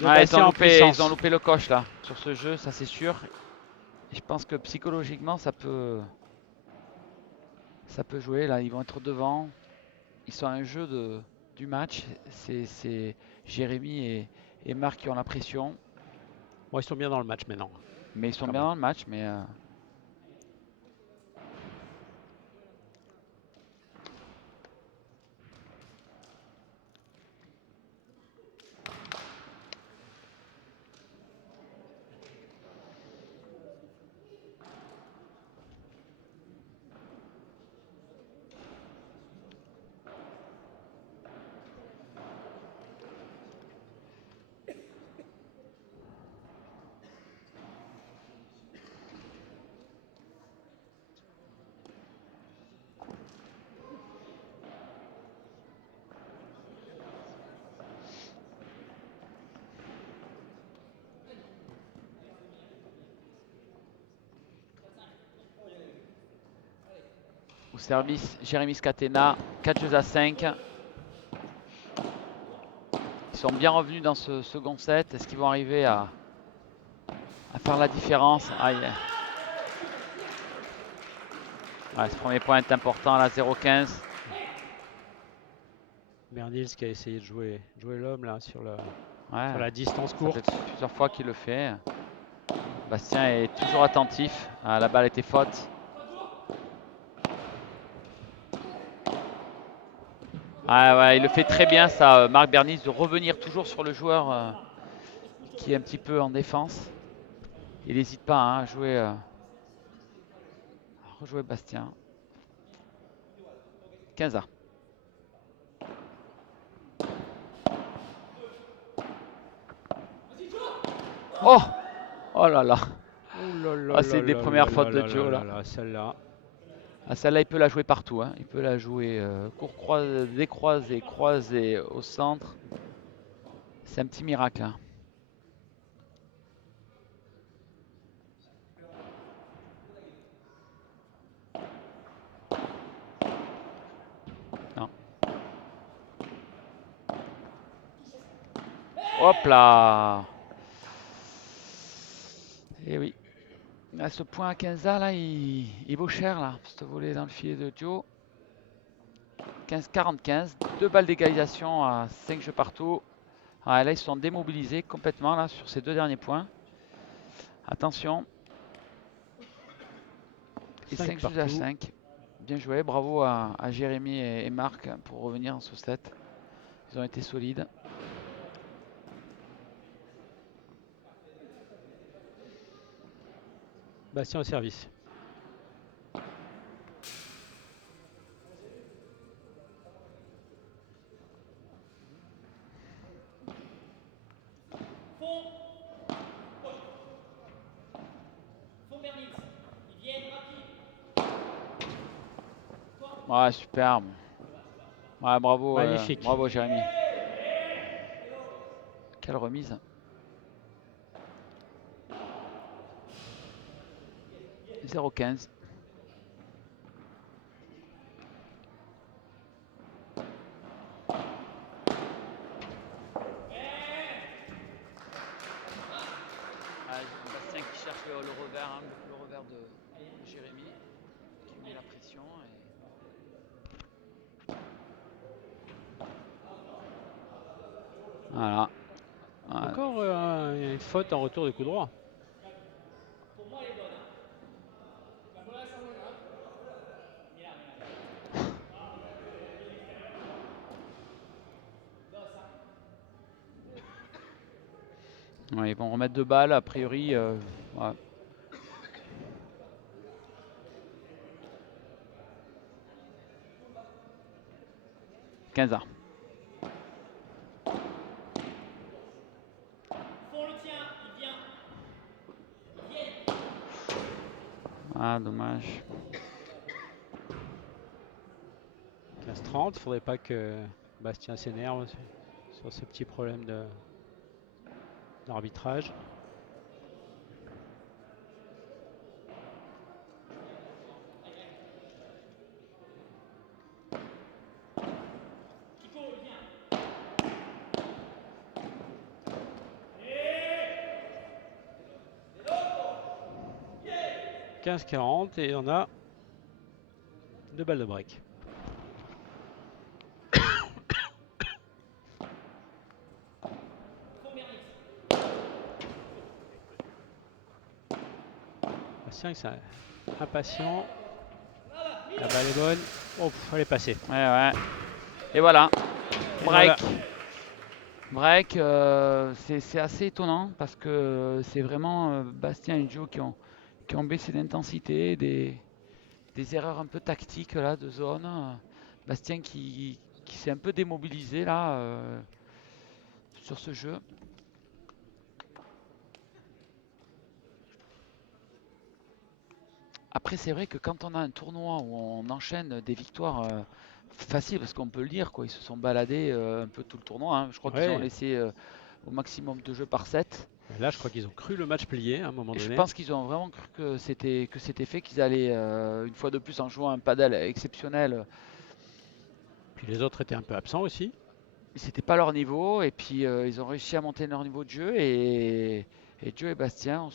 Ouais, Bastien en puissance. ils ont loupé le coche là sur ce jeu, ça c'est sûr. Et je pense que psychologiquement ça peut jouer. Là, ils vont être devant. Ils sont à un jeu du match. C'est Jérémy et Marc qui ont la pression. Bon, ils sont bien dans le match maintenant. Mais ils sont Quand bien même. dans le match. Mais au service, Jérémy Scatena, 4 jeux à 5. Ils sont bien revenus dans ce second set. Est-ce qu'ils vont arriver à faire la différence? Aïe. Ouais, ce premier point est important, là, 0-15. Bernils qui a essayé de jouer l'homme là sur Ouais, la distance ça courte. fait plusieurs fois qu'il le fait. Bastien est toujours attentif. Ah, la balle était faute. Ah ouais, il le fait très bien ça, Marc Bernis, de revenir toujours sur le joueur qui est un petit peu en défense. Il n'hésite pas hein, à rejouer Bastien. 15 ans. Oh! Oh là là! Oh là là Ah, c'est là une des là premières là fautes là de là là Joe là là. là, celle-là. Ah, celle-là, il peut la jouer partout, hein. Il peut la jouer court croisé, décroisé, croisé au centre. C'est un petit miracle, hein. Non. Hop là! Et oui. À ce point à 15A là, il vaut cher là. Ce volé dans le filet de Joe. 15-45, 2 balles d'égalisation à 5 jeux partout. Ah, là, ils se sont démobilisés complètement là sur ces 2 derniers points. Attention. Et 5 5 jeux à partout. 5. Bien joué, bravo à Jérémy et Marc pour revenir sur cette. Ils ont été solides. Bastien au service. Ouais, superbe. Ouais, bravo, Magnifique. bravo Jérémy. Quelle remise. 0-15. Ah, Bastien qui cherche le revers, hein, le revers de Jérémy, qui met la pression. Voilà. Ouais. Encore une faute en retour de coup droit. Ouais, ils vont remettre 2 balles, a priori. Ouais. 15 ans. Ah, dommage. 15-30, faudrait pas que Bastien s'énerve sur ce petit problème d'arbitrage. « 15-40 et on a 2 balles de break. Bastien c'est impatient. La balle est bonne. Oh, elle est passée. Ouais, ouais. Et voilà. Et Break. voilà. Break, c'est assez étonnant parce que c'est vraiment Bastien et Joe qui ont baissé d'intensité, des erreurs un peu tactiques là de zone. Bastien qui s'est un peu démobilisé là sur ce jeu. Après, c'est vrai que quand on a un tournoi où on enchaîne des victoires faciles, parce qu'on peut le dire, quoi, ils se sont baladés un peu tout le tournoi, hein. Je crois qu'ils ont Ouais. laissé au maximum de jeux par set. Là, je crois qu'ils ont cru le match plié à un moment Et je donné. pense qu'ils ont vraiment cru que c'était fait, qu'ils allaient une fois de plus en jouant un padel exceptionnel. Puis les autres étaient un peu absents aussi. C'était pas leur niveau et puis ils ont réussi à monter leur niveau de jeu et Joe et Bastien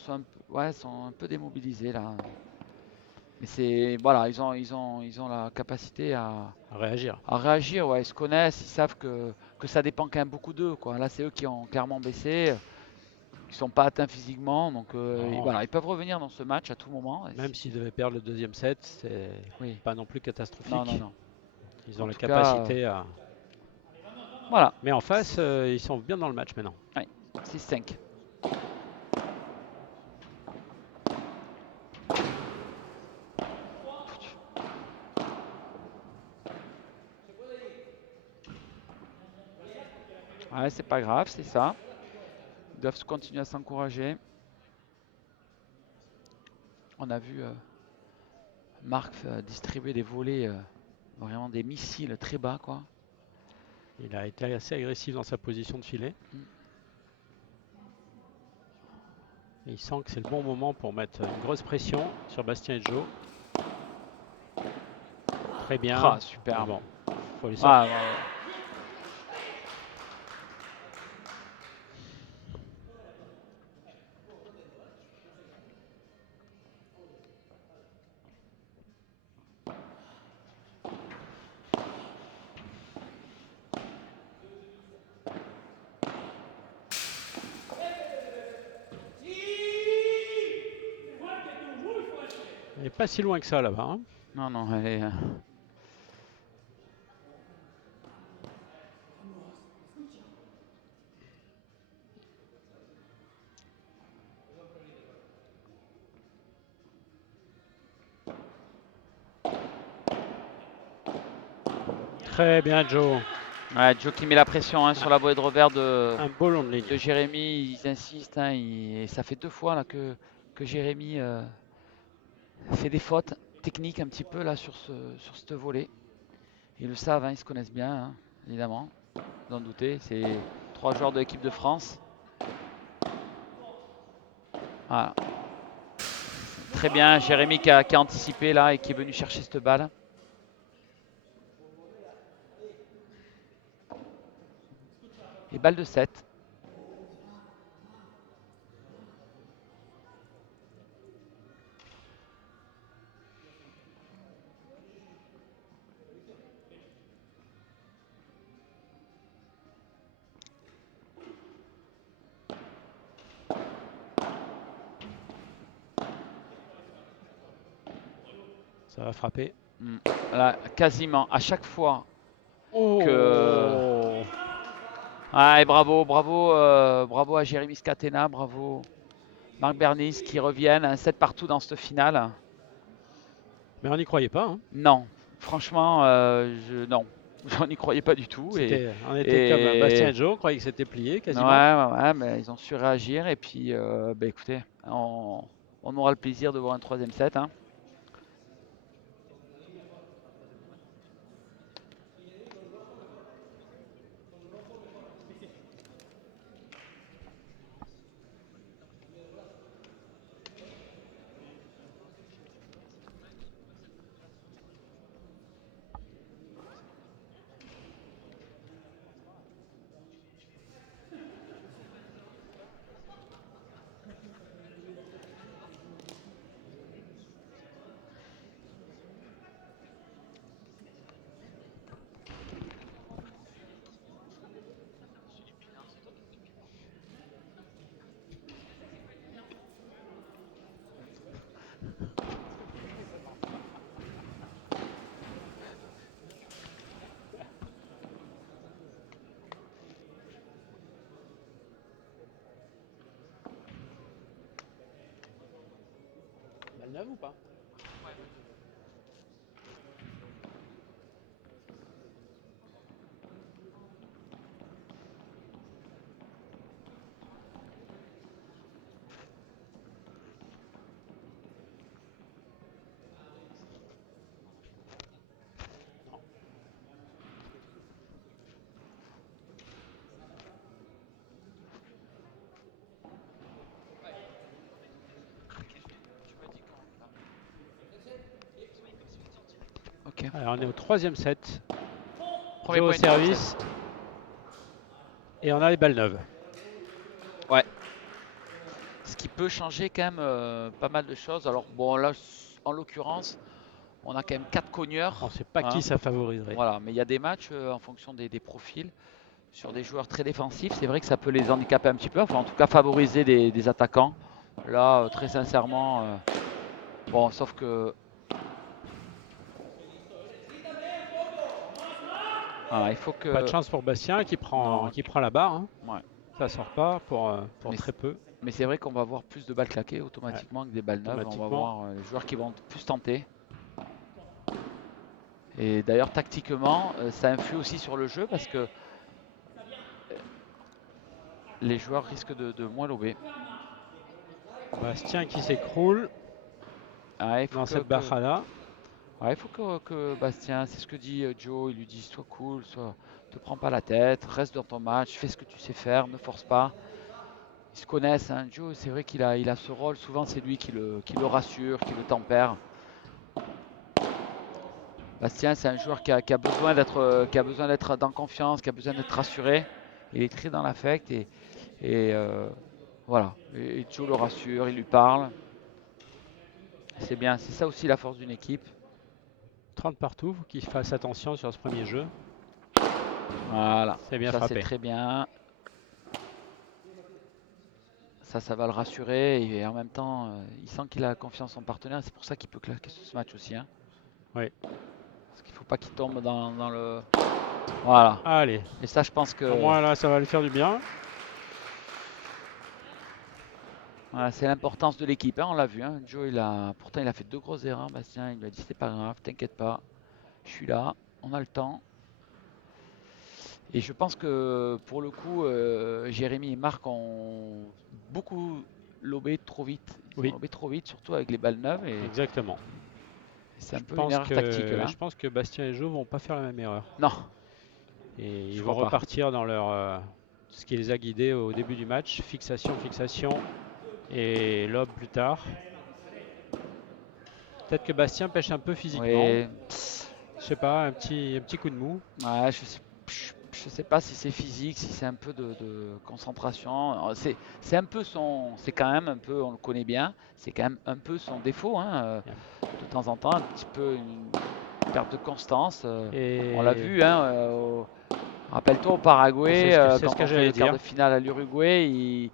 ouais, sont un peu démobilisés là. Mais c'est voilà, ils ont la capacité À réagir. à réagir, ouais, ils se connaissent, ils savent que ça dépend quand même beaucoup d'eux, quoi. Là, c'est eux qui ont clairement baissé, ils sont pas atteints physiquement, donc Non, voilà, ils peuvent revenir dans ce match à tout moment. même s'ils devaient perdre le deuxième set, c'est Oui, pas non plus non, non, catastrophique. non. Ils ont En la tout cas, capacité à. Voilà, Mais en face, ils sont bien dans le match maintenant. 6-5. Ouais, c'est pas grave, c'est ça. Ils doivent continuer à s'encourager. On a vu Marc distribuer des volets, vraiment des missiles très bas, quoi. Il a été assez agressif dans sa position de filet. Et il sent que c'est le bon moment pour mettre une grosse pression sur Bastien et Joe. Très bien. Ah, Mais super. bon, faut les sortir. Ouais, ouais, ouais. Il n'est pas si loin que ça là-bas. Hein. Non, non, elle est, Très bien, Joe. ouais, Joe qui met la pression hein, sur la bouée de revers Un beau long de ligne. de Jérémy. Ils insistent. Hein, et ça fait 2 fois là, que Jérémy fait des fautes techniques un petit peu là sur ce volet. Ils le savent, hein, ils se connaissent bien, hein, évidemment. Vous en doutez, c'est 3 joueurs de l'équipe de France. Voilà. Très bien, Jérémy qui a anticipé là et qui est venu chercher cette balle. Et balle de 7. Ça va frapper. Là, quasiment à chaque fois que. Oh! Ah, et bravo, bravo, bravo à Jérémy Scatena, bravo Marc Bernis qui reviennent, un 7 partout dans cette finale. Mais on n'y croyait pas. Hein. Non, franchement, non, j'en y croyais pas du tout. On était comme Bastien Et et Joe, on croyait que c'était plié ouais, quasiment. ouais, mais ils ont su réagir. Et puis, bah, écoutez, on aura le plaisir de voir un troisième set. Hein. Balle neuve ou pas? Ok. Alors on est au troisième set. Premier Joe au point du troisième service. Et on a les balles neuves. Ouais. Ce qui peut changer quand même pas mal de choses. Alors bon là, en l'occurrence, on a quand même 4 cogneurs. On ne sait pas Hein. qui ça favoriserait. Voilà, mais il y a des matchs en fonction des profils sur des joueurs très défensifs. C'est vrai que ça peut les handicaper un petit peu, enfin en tout cas favoriser des attaquants. Là, très sincèrement, bon, sauf que Ah, il faut Pas de que. chance pour Bastien Non, qui prend la barre, hein. ouais. Ça sort pas pour Mais, très peu. mais c'est vrai qu'on va voir plus de balles claquées Ouais, automatiquement que des balles neuves. On va automatiquement. voir les joueurs qui vont plus tenter. Et d'ailleurs, tactiquement, ça influe aussi sur le jeu parce que les joueurs risquent de moins lober. Bastien qui s'écroule Ah, il faut dans cette barre-là. ouais, il faut que Bastien, c'est ce que dit Joe, il lui dit sois cool, te prends pas la tête, reste dans ton match, fais ce que tu sais faire, ne force pas. Ils se connaissent, hein, Joe, c'est vrai il a ce rôle, souvent c'est lui qui le rassure, qui le tempère. Bastien, c'est un joueur qui a besoin d'être dans confiance, qui a besoin d'être rassuré. Il est très dans l'affect et voilà. Et Joe le rassure, il lui parle. C'est bien, c'est ça aussi la force d'une équipe. 30 partout, faut qu'il fasse attention sur ce premier jeu. Voilà, C'est bien ça c'est frappé. très bien. Ça va le rassurer et en même temps, il sent qu'il a confiance en son partenaire. C'est pour ça qu'il peut claquer ce match aussi, hein. Oui. Parce qu'il ne faut pas qu'il tombe dans le. Voilà. Allez, Et ça, je pense au que moins là, ça va lui faire du bien. voilà, c'est l'importance de l'équipe, hein, on l'a vu, hein. Joe, pourtant, il a fait 2 grosses erreurs. Bastien, il lui a dit c'est pas grave, t'inquiète pas, je suis là, on a le temps. Et je pense que pour le coup, Jérémy et Marc ont beaucoup lobé trop vite. Ils ont Oui, lobé trop vite, surtout avec les balles neuves. Et exactement. c'est un peu une erreur tactique là. Je pense que Bastien et Jo vont pas faire la même erreur. Non, Et je ils vont crois pas. repartir dans ce qui les a guidés au début du match. Fixation, fixation et lob plus tard. Peut-être que Bastien pêche un peu physiquement. Oui, Je sais pas, un petit coup de mou. ouais, je sais pas si c'est physique, si c'est un peu de concentration. C'est un peu c'est quand même un peu, on le connaît bien, c'est quand même un peu son défaut, hein, de temps en temps, un petit peu une perte de constance. On l'a Et, vu, hein, rappelle-toi au et Paraguay, c'est ce quand que on fait j'allais le quart dire. de finale à l'Uruguay,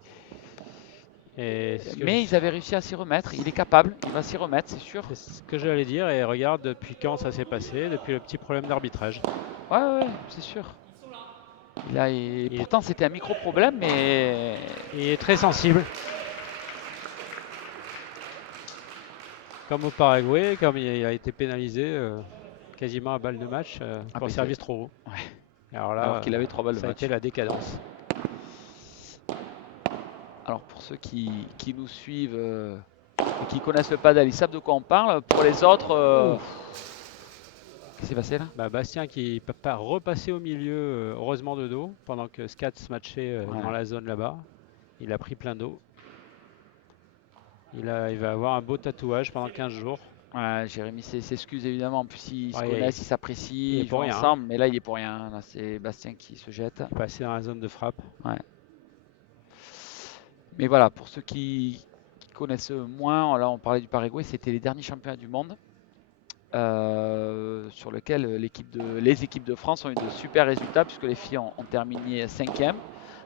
Et mais ils avaient réussi à s'y remettre. Il est capable, il va s'y remettre, c'est sûr. c'est ce que j'allais dire. Et regarde depuis quand ça s'est passé, depuis le petit problème d'arbitrage. Ouais, ouais, ouais, c'est sûr. Il est, Pourtant, c'était un micro-problème, mais il est très sensible. Comme au Paraguay, comme il a été pénalisé quasiment à balle de match ah, pour service trop haut. ouais. Et alors là, Alors qu'il avait 3 balles de ça a été match. la décadence. Alors pour ceux qui nous suivent et qui connaissent le padel, ils savent de quoi on parle. Pour les autres, Ouh. qu'est-ce qui s'est passé là? Bah, Bastien qui ne peut pas repasser au milieu, heureusement de dos, pendant que Scat se matchait Ouais. dans la zone là-bas. Il a pris plein d'eau. Il va avoir un beau tatouage pendant 15 jours. Ouais, Jérémy s'excuse évidemment. En plus, ils se Ouais, connaissent, ils il s'apprécient, est ils jouent pour rien, hein. ensemble. Mais là, il est pour rien. Là, c'est Bastien qui se jette. Il est passé dans la zone de frappe. Ouais. Mais voilà, pour ceux qui connaissent moins, là, on parlait du Paraguay, c'était les derniers championnats du monde. Sur lequel les équipes de France ont eu de super résultats puisque les filles ont terminé 5e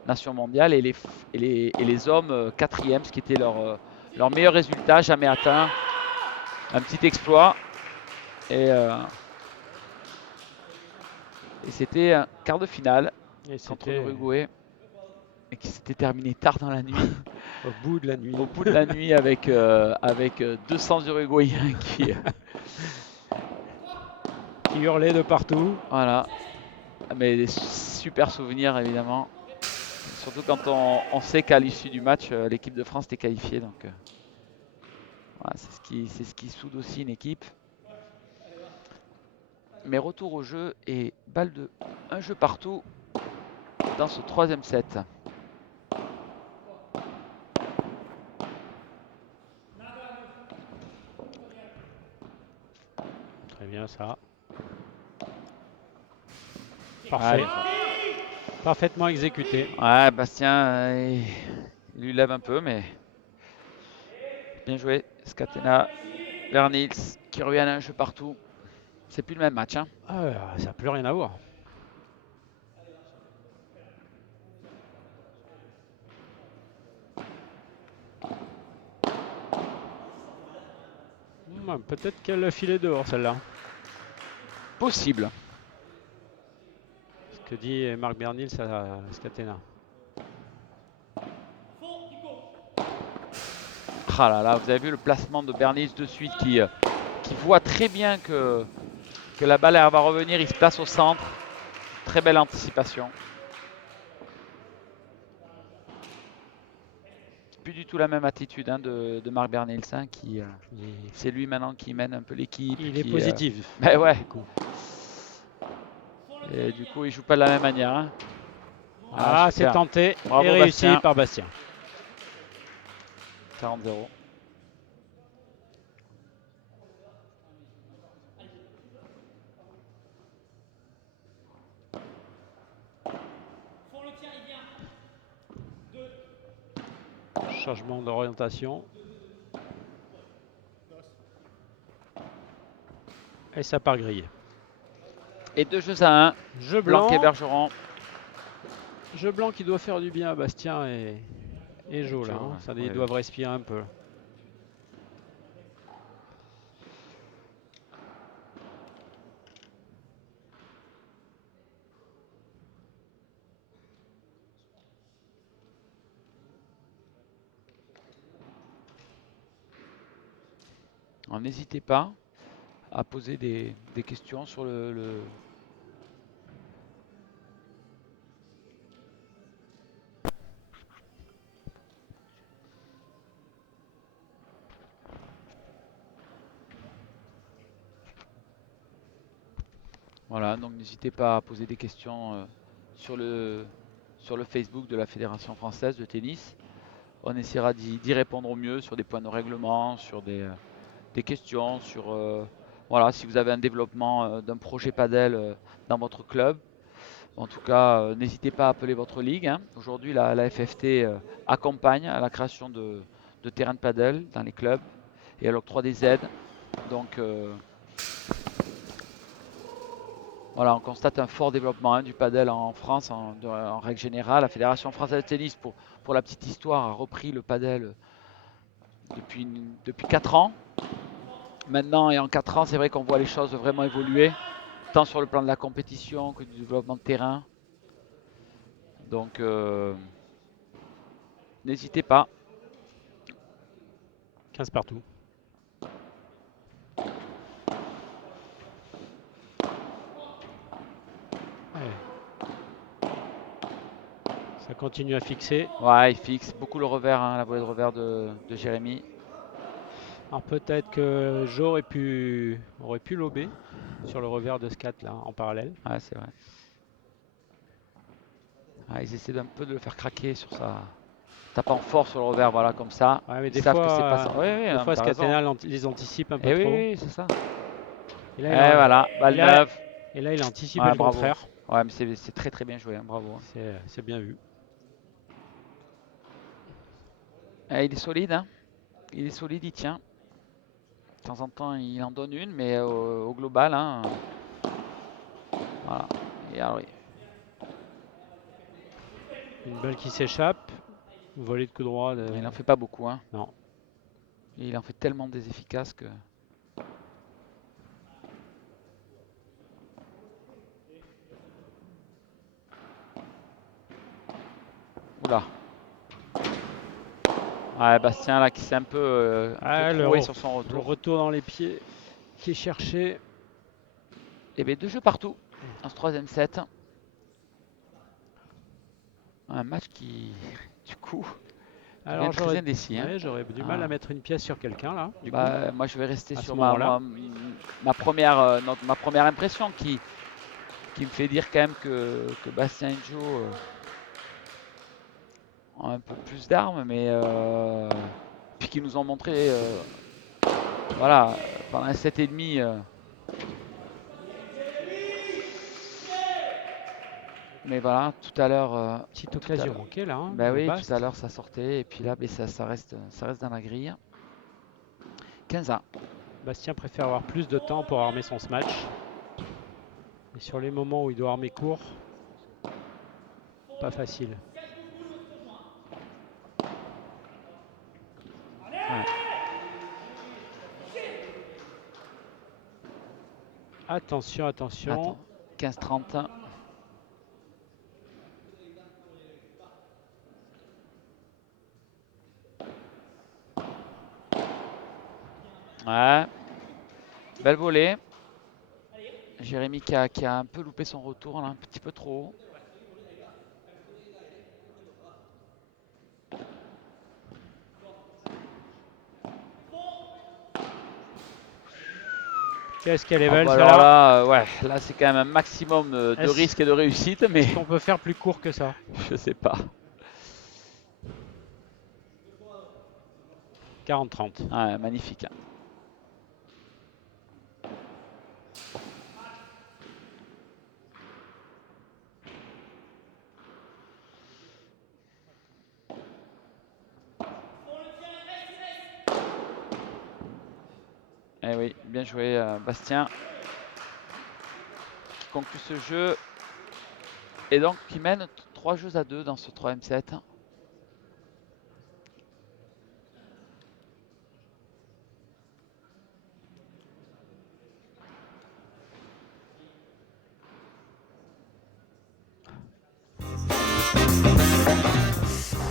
nation mondiale et les hommes 4e, ce qui était leur meilleur résultat jamais atteint. Un petit exploit et c'était un quart de finale Et contre c'était l'Uruguay et qui s'était terminé tard dans la nuit, au bout de la nuit. au bout de la nuit avec 200 Uruguayens Qui hurlait de partout. voilà, mais des super souvenirs évidemment. Surtout quand on sait qu'à l'issue du match, l'équipe de France était qualifiée. Donc, voilà, c'est ce qui soude aussi une équipe. Mais retour au jeu et balle de un jeu partout dans ce troisième set. Très bien ça. Parfait. Allez. Parfaitement exécuté. Ouais, Bastien, il lui lève un peu, mais bien joué. Scatena, Bernils qui reviennent à un jeu partout. C'est plus le même match, hein. Ah, ça n'a plus rien à voir. Peut-être qu'elle a filé dehors celle-là. Possible. te dit Marc Bernils à Scatena. Ah là là, vous avez vu le placement de Bernils de suite qui voit très bien que la balle elle va revenir. Il se place au centre. Très belle anticipation. Plus du tout la même attitude hein, de Marc Bernils, hein, c'est lui maintenant qui mène un peu l'équipe. Il est positif. Ben ouais. Du coup. Et du coup, il joue pas de la même manière. Hein. Ah, c'est super. tenté Bravo, et réussi Bastien. par Bastien. 40-0. Changement d'orientation. Et ça part grillé. Et 2 jeux à 1. Jeu Blanc et blanc. Bergeron. Jeu blanc qui doit faire du bien à Bastien et Jo là. Hein. Ça, ils doivent respirer un peu. N'hésitez pas à poser des questions sur le. Voilà, donc n'hésitez pas à poser des questions sur le Facebook de la Fédération française de tennis. On essaiera d'y répondre au mieux sur des points de règlement, sur des questions, sur voilà, si vous avez un développement d'un projet padel dans votre club. En tout cas, n'hésitez pas à appeler votre ligue. Hein. Aujourd'hui, la FFT accompagne à la création de terrains de padel dans les clubs et elle octroie des aides. Donc voilà, on constate un fort développement hein, du padel en France en règle générale. La Fédération française de tennis, pour la petite histoire, a repris le padel depuis 4 ans. Maintenant, et en 4 ans, c'est vrai qu'on voit les choses vraiment évoluer, tant sur le plan de la compétition que du développement de terrain. Donc, n'hésitez pas. 15 partout. Ouais. Ça continue à fixer. Ouais, il fixe beaucoup le revers, hein, la volée de revers de Jérémy. Alors peut-être que Jo aurait pu lober sur le revers de Scat là en parallèle. Ouais, c'est vrai. Ah, ils essaient d'un peu de le faire craquer sur ça. Tapant fort sur le revers, voilà, comme ça. Ouais, mais Ils des savent que c'est pas fois, ça. Oui, oui, des non, mais fois t'as raison. Scatena les anticipe un peu Et oui, trop. oui, c'est ça. Et Et là, voilà, balle neuve. il a anticipé Ouais, le bravo. contraire. Ouais, mais c'est très très bien joué, hein, bravo. C'est bien vu. Et il est solide, hein. Il est solide, il tient. De temps en temps, il en donne une, mais au global, hein, voilà. Et alors, Une balle qui s'échappe. Volée de coup droit. il n'en fait pas beaucoup, hein. Non. Et il en fait tellement des efficaces que. Oula. Ouais, Bastien là qui s'est un peu troué sur son Le retour. retour dans les pieds qui est cherché. Et bien 2 jeux partout dans ce 3e set. Un match qui, du coup, devient Alors très indécis. Hein. j'aurais du mal à mettre une pièce sur quelqu'un là. Du coup, Moi je vais rester à ce sur moment-là. ma première impression qui me fait dire quand même que Bastien et Joe ont un peu plus d'armes, mais puis qui nous ont montré voilà, pendant un set et demi. Mais voilà, tout à l'heure. Petite occasion manquée là. Hein, Ben de oui, Bast. tout à l'heure ça sortait, et puis là, ben, ça reste dans la grille. 15 ans. Bastien préfère avoir plus de temps pour armer son smash. Et sur les moments où il doit armer court, pas facile. Ouais. Attention. Attends, 15-30. Ouais, belle volée. Jérémy qui a un peu loupé son retour là, un petit peu trop haut. Qu'est-ce qu'elle est Ah belle bah alors celle-là. là, ouais, là c'est quand même un maximum de Est-ce risque et de réussite, mais est-ce qu'on peut faire plus court que ça? je sais pas. 40-30. Ouais, magnifique. Eh oui, bien joué Bastien, qui conclut ce jeu. Et donc qui mène 3 jeux à 2 dans ce 3ème set.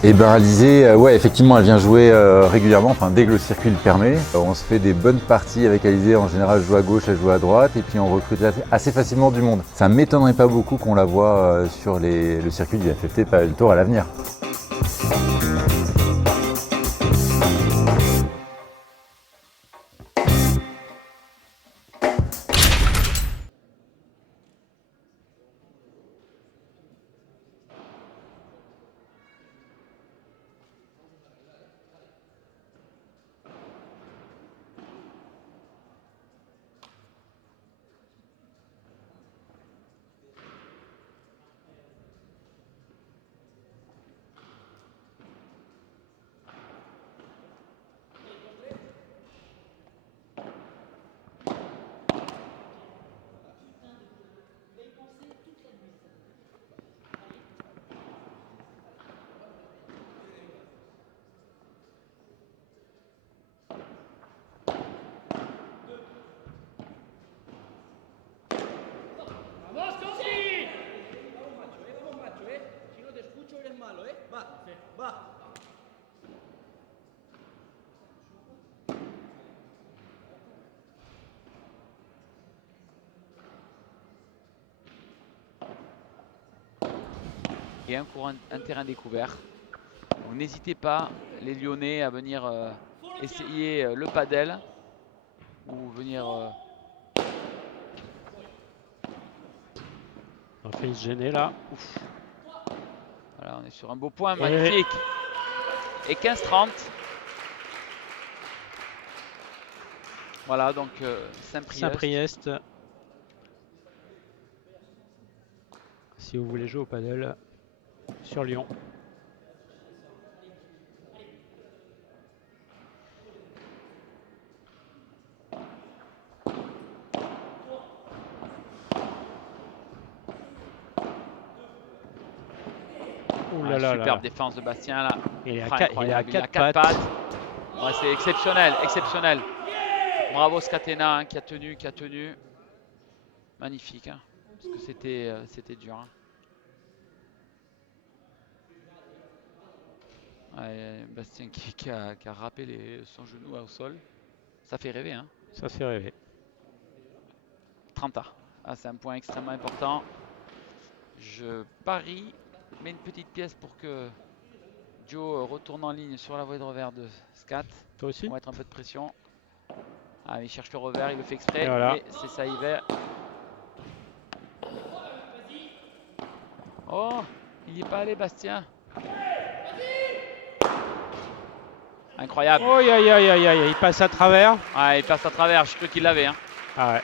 Et ben Alizé, ouais, effectivement, elle vient jouer régulièrement, enfin dès que le circuit le permet. On se fait des bonnes parties avec Alizé. En général, je joue à gauche, elle joue à droite, et puis on recrute assez facilement du monde. Ça m'étonnerait pas beaucoup qu'on la voit sur le circuit du FFT Padel Tour à l'avenir. Et un terrain découvert. Donc n'hésitez pas, les Lyonnais, à venir essayer le padel ou venir. On a failli se gêner là. Ouf. Voilà, on est sur un beau point, Et magnifique. Et 15-30. Voilà, donc Saint-Priest. Saint-Priest. Si vous voulez jouer au padel sur Lyon. Ouh là là là Superbe là. défense de Bastien là. Il est à Incroyable, il a 4 4 pattes. pattes. Ouais, c'est exceptionnel, exceptionnel. Bravo Scatena hein, qui a tenu, qui a tenu. Magnifique, hein, parce que c'était dur. Hein. Ouais, Bastien qui a râpé son genou au sol. Ça fait rêver, hein. Ça fait rêver. 30 A. Ah, c'est un point extrêmement important. Je parie, mets une petite pièce pour que Joe retourne en ligne sur la voie de revers de Scat. Toi aussi? Pour mettre un peu de pression. Ah, il cherche le revers, il le fait Et exprès, voilà. mais c'est ça, il va. Oh, il n'y est pas allé, Bastien. Incroyable. Oh aïe aïe aïe aïe, il passe à travers. Ah, il passe à travers, je crois qu'il l'avait. Hein. Ah ouais.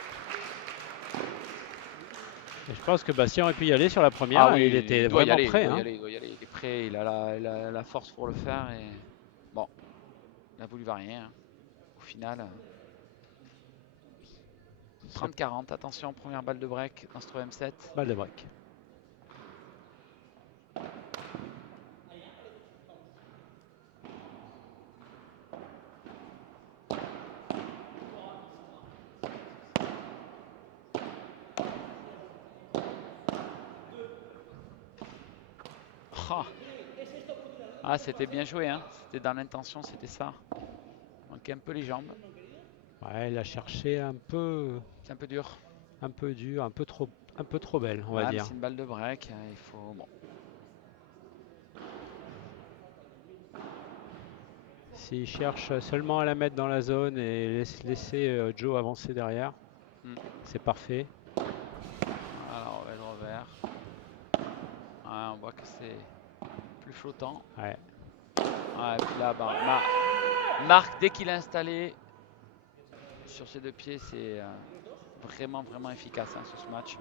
Et je pense que Bastien aurait pu y aller sur la première. Ah Et il oui, était il doit y vraiment aller, il prêt. doit y Hein. aller, il doit y aller. Il est prêt, il a la force pour le faire. Et bon, il a voulu varier. Hein. Au final, Ça- 30-40. Attention, première balle de break dans ce 3ème set. Balle de break. Ah, ah c'était bien joué. Hein. C'était dans l'intention, c'était ça. Manquait un peu les jambes. Ouais, il a cherché C'est un peu dur. un peu dur, un peu trop belle, on va Ouais, mais dire. c'est une balle de break. Il faut. Bon. S'il cherche seulement à la mettre dans la zone et laisser Joe avancer derrière, Hmm. c'est parfait. Alors, on va le revers. Ouais, on voit que c'est plus flottant. Ouais. Ouais, et puis là, ben, Marc, dès qu'il est installé sur ses deux pieds, c'est vraiment, vraiment efficace hein, sur ce match.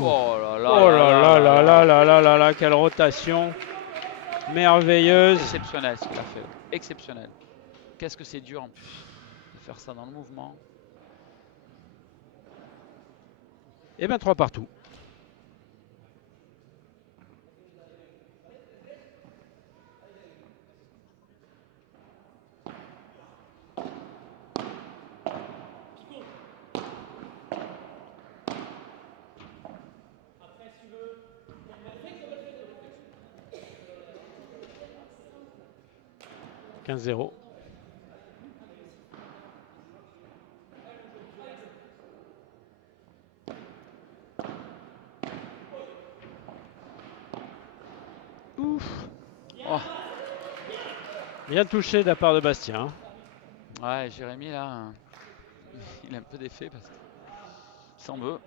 Oh là là Oh là là là là là là là. là là là là là, quelle rotation merveilleuse. Exceptionnel ce qu'il a fait. Exceptionnel. Qu'est-ce que c'est dur en plus de faire ça dans le mouvement. Et bien 3 partout. « 15-0. » Ouf. Oh. Bien touché de la part de Bastien. Ouais, Jérémy là, il a un peu d'effet parce qu'il s'en veut.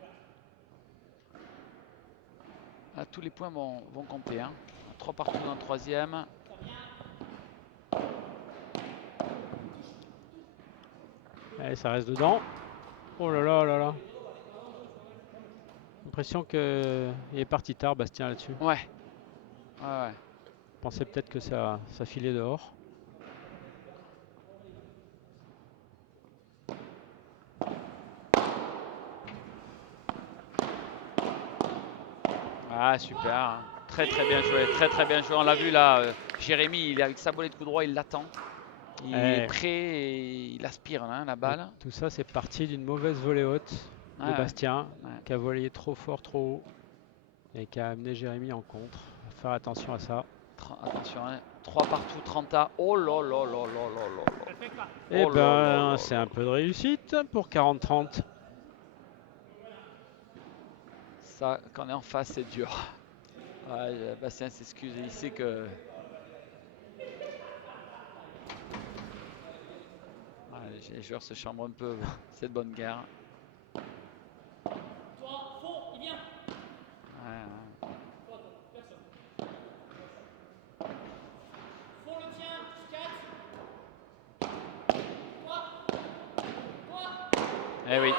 Là, tous les points vont compter. Hein. 3 partout dans le troisième. Allez, ça reste dedans. Oh là là là là. L'impression qu'il est parti tard, Bastien, là-dessus. Ouais. Ouais. Je pensais peut-être que ça filait dehors. Ah, super. Hein. Très très bien joué. Très très bien joué. On l'a vu là. Jérémy, il est avec sa volée de coup droit, il l'attend. Il est prêt et il aspire hein, la balle. Tout ça, c'est parti d'une mauvaise volée haute de Ouais. Bastien, Ouais. qui a volé trop fort, trop haut, et qui a amené Jérémy en contre. Faut faire attention à ça. Attention, hein. 3 partout, 30 à. Oh là là là là là là. Eh Oh là là ben, là c'est là. un peu de réussite pour 40-30. Ça, quand on est en face, c'est dur. Ouais, Bastien s'excuse, il sait que. Ouais, les joueurs se chambrent un peu cette bonne guerre. Ouais. Eh oui.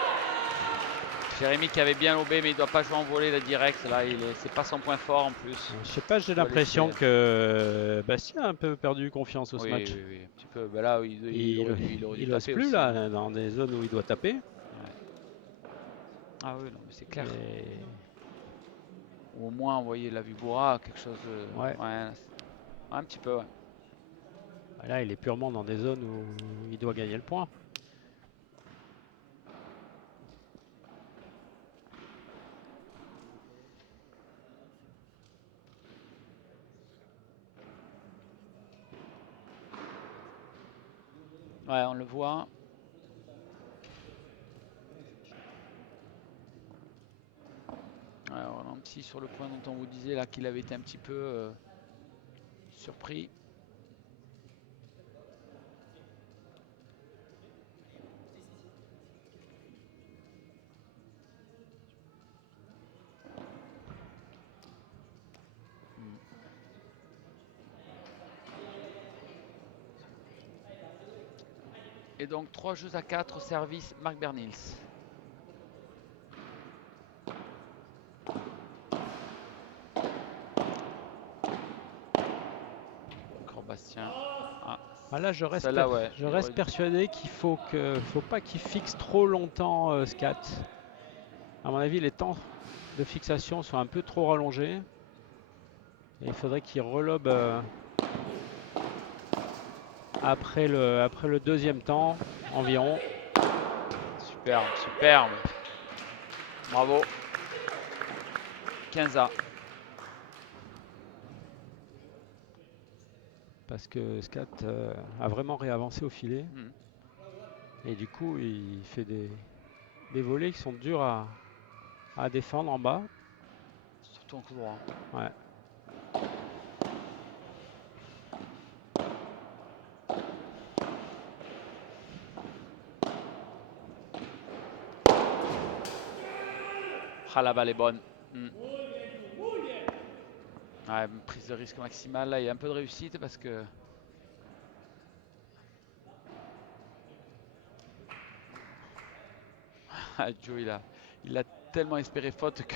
Jérémy qui avait bien lobé, mais il ne doit pas jouer en volée là, direct. Là, c'est pas son point fort en plus. Je sais pas, j'ai Il doit l'impression laisser. que Bastien a un peu perdu confiance au ce Oui, match. oui, oui, un petit peu. Ben là, il aurait dû Il ose taper plus aussi. Hein. là, dans des zones où il doit taper. Ouais. Ah oui, non, mais c'est clair. Et Ou au moins envoyer la Vibora, quelque chose. ouais. Ouais, un petit peu, ouais. Là, il est purement dans des zones où il doit gagner le point. Ouais, on le voit. Ouais, on a un petit sur le point dont on vous disait là qu'il avait été un petit peu surpris. Et donc 3 jeux à 4 au service Marc Bernils. Encore Bastien. Ah, Là, je celle-là, ouais. reste persuadé qu'il faut pas qu'il fixe trop longtemps Scat. À mon avis, les temps de fixation sont un peu trop rallongés. Et il faudrait qu'il relobe après le deuxième temps environ. Superbe, superbe. Bravo. 15A. Parce que Scat a vraiment réavancé au filet. Hmm. Et du coup, il fait des volets qui sont durs à défendre en bas. Surtout en coup droit. Ouais. Ah, la balle est bonne. Hmm. Ouais, prise de risque maximale. Là, il y a un peu de réussite parce que. Ah, Joe, il a tellement espéré faute que.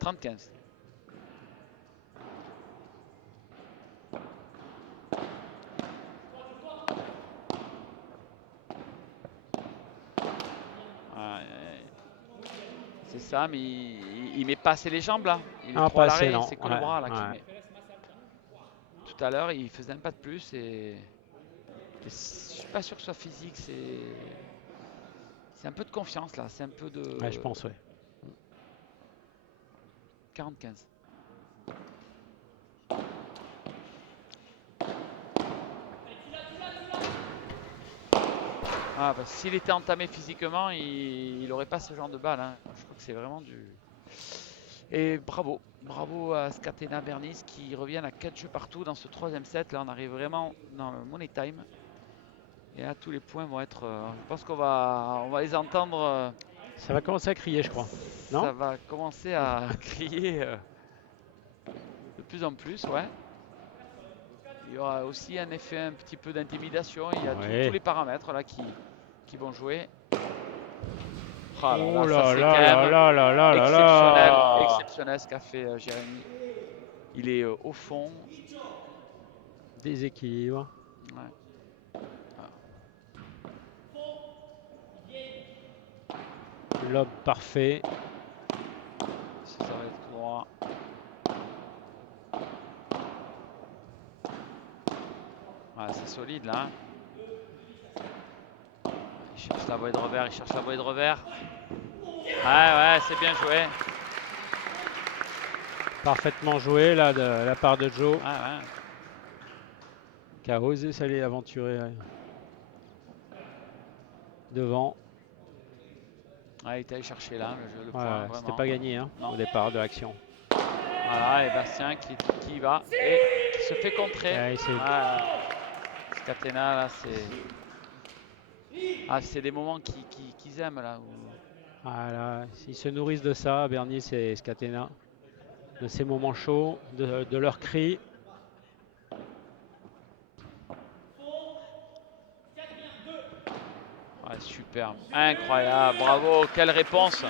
30-15. C'est ça, mais il met pas assez les jambes là. Il est Ah, trop à pas assez, l'arrêt, non. c'est que le Ouais, bras là qui ouais. met. Tout à l'heure, il faisait un pas de plus et je suis pas sûr que ce soit physique, c'est un peu de confiance là, c'est un peu de Ouais, je pense, ouais. 40-15. Ah, bah, s'il était entamé physiquement, il aurait pas ce genre de balle, hein. Je crois que c'est vraiment du. Et bravo, bravo à Scatena Bernis qui reviennent à 4 jeux partout dans ce troisième set. Là, on arrive vraiment dans le money time. Et là, tous les points vont être. Je pense on va les entendre. Ça va commencer à crier, je crois. Non? Ça va commencer à crier de plus en plus, ouais. Il y aura aussi un effet un petit peu d'intimidation. Il y a tous Ouais. les paramètres là qui vont jouer. Ah là Oh là, ça là c'est quand là là même là là là là exceptionnel, là! exceptionnel ce qu'a fait Jérémy. Il est au fond. Déséquilibre. Ouais. Ah, Lob parfait. ça va être tout droit. Ouais, c'est solide là, hein. Il cherche la volée de revers, il cherche la volée de revers. Ouais, c'est bien joué. Parfaitement joué là de la part de Joe, Ouais. qui a osé s'aller aventurer devant. Ouais, il est allé chercher là le Ouais, point, c'était vraiment. pas gagné hein, Non. au départ de l'action. Voilà, et Bastien qui y va et qui se fait contrer. Ouais, Scatena là, c'est des moments qu'ils aiment là. voilà, ils se nourrissent de ça, Bernis et Scatena, de ces moments chauds, de leurs cris. Ouais, superbe, incroyable, bravo, quelle réponse.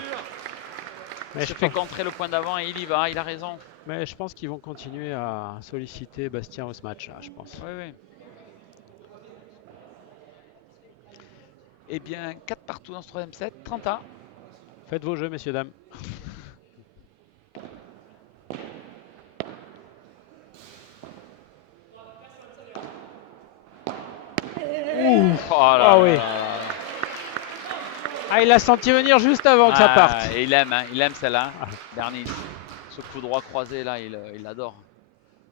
Mais Il se fait contrer le point d'avant et il y va, il a raison. je pense qu'ils vont continuer à solliciter Bastien au match là, je pense. Oui. Eh bien, 4 partout dans ce troisième set, 30 ans. Faites vos jeux, messieurs, dames. Ouf. Oh là Ah là oui. là là. Ah, il l'a senti venir juste avant que ça parte. Et il aime, hein, il aime celle-là, Ah. Bernis. Ce coup droit croisé là, il adore.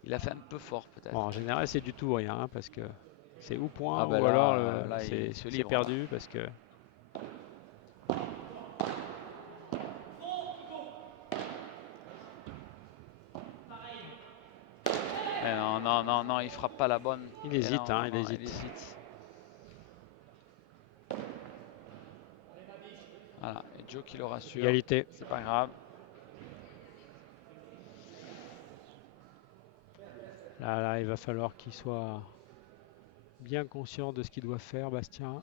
Il a fait un peu fort peut-être. Bon, en général, c'est du tout ou rien, hein, parce que c'est ou point Ah ben ou alors là, il se c'est livre, perdu parce que Eh non, il frappe pas la bonne. il Et hésite, non, hein, il non, hésite. Voilà, et Joe qui le rassure. Égalité. C'est pas grave. Là, il va falloir qu'il soit bien conscient de ce qu'il doit faire, Bastien.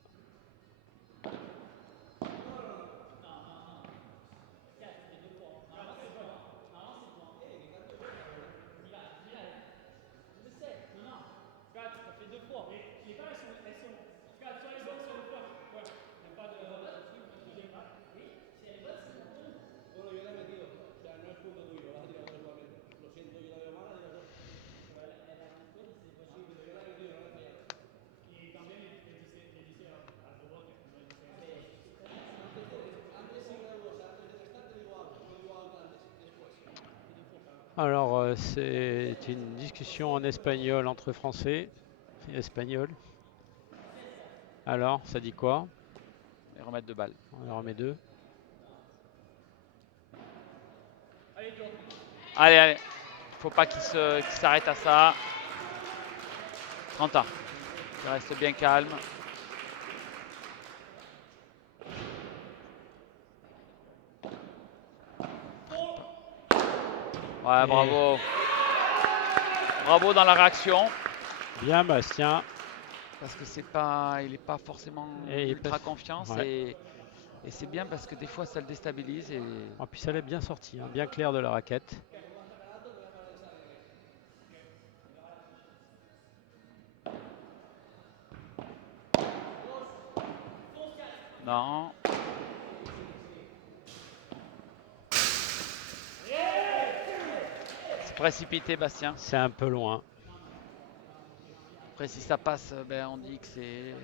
Alors, c'est une discussion en espagnol entre Français et Espagnols. Alors, ça dit quoi? Et remettre 2 balles. On en remet 2. Allez, allez. Faut pas qu'il s'arrête à ça. 30 ans. Il reste bien calme. Ouais, Et- bravo. Bravo dans la réaction. Bien, Bastien. Parce que c'est pas, il est pas forcément Et il ultra passe- confiance ouais. et c'est bien parce que des fois ça le déstabilise et Ah, puis ça l'est bien sorti, hein, bien clair de la raquette. non. C'est précipité, Bastien. C'est un peu loin. Après si ça passe, ben on dit que c'est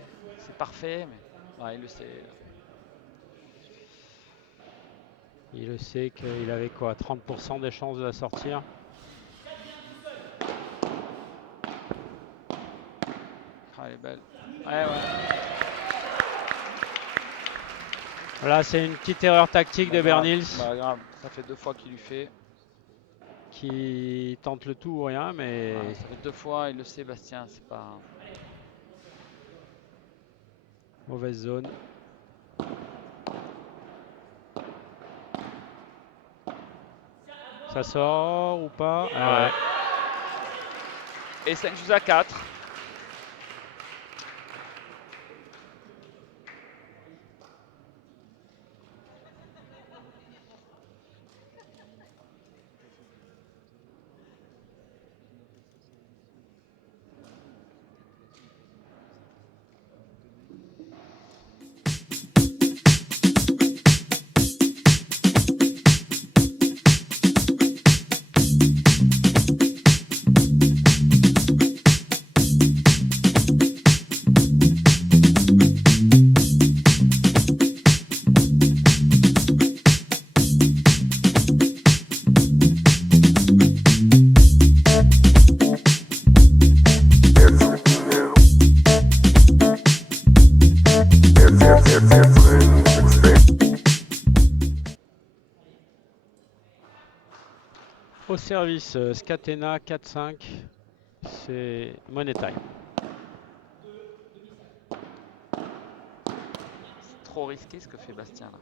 parfait, mais ouais, il le sait. Il le sait qu'il avait quoi, 30% des chances de la sortir. Ah, elle est belle. Ouais, ouais. Voilà, c'est une petite erreur tactique de Bernils Bah, grave. Ça fait 2 fois qu'il lui fait. qui tente le tout ou rien, mais Voilà, ça fait 2 fois, il le sait, Bastien. C'est pas. mauvaise zone. Ça sort ou pas? Ah ouais. Et 5 à 4. Au service, Scatena 4-5, c'est Money Time. C'est trop risqué ce que fait Bastien là.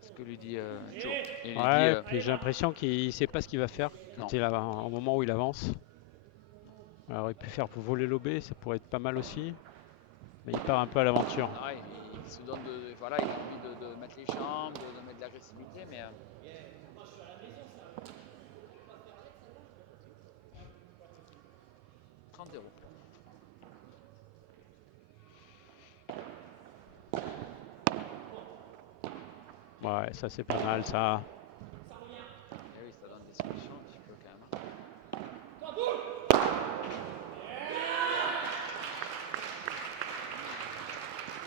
Ce que lui dit Joe. Il lui Ouais, dit puis j'ai l'impression qu'il ne sait pas ce qu'il va faire non. au moment où il avance. Alors il peut faire pour voler l'OB, ça pourrait être pas mal aussi. Mais il part un peu à l'aventure. Ah, il se donne de. Voilà, il a envie de mettre les jambes, de mettre de l'agressivité, mais. 30-0. Ouais, ça c'est pas mal ça. Eh oui, ça donne des solutions un petit peu quand même, hein.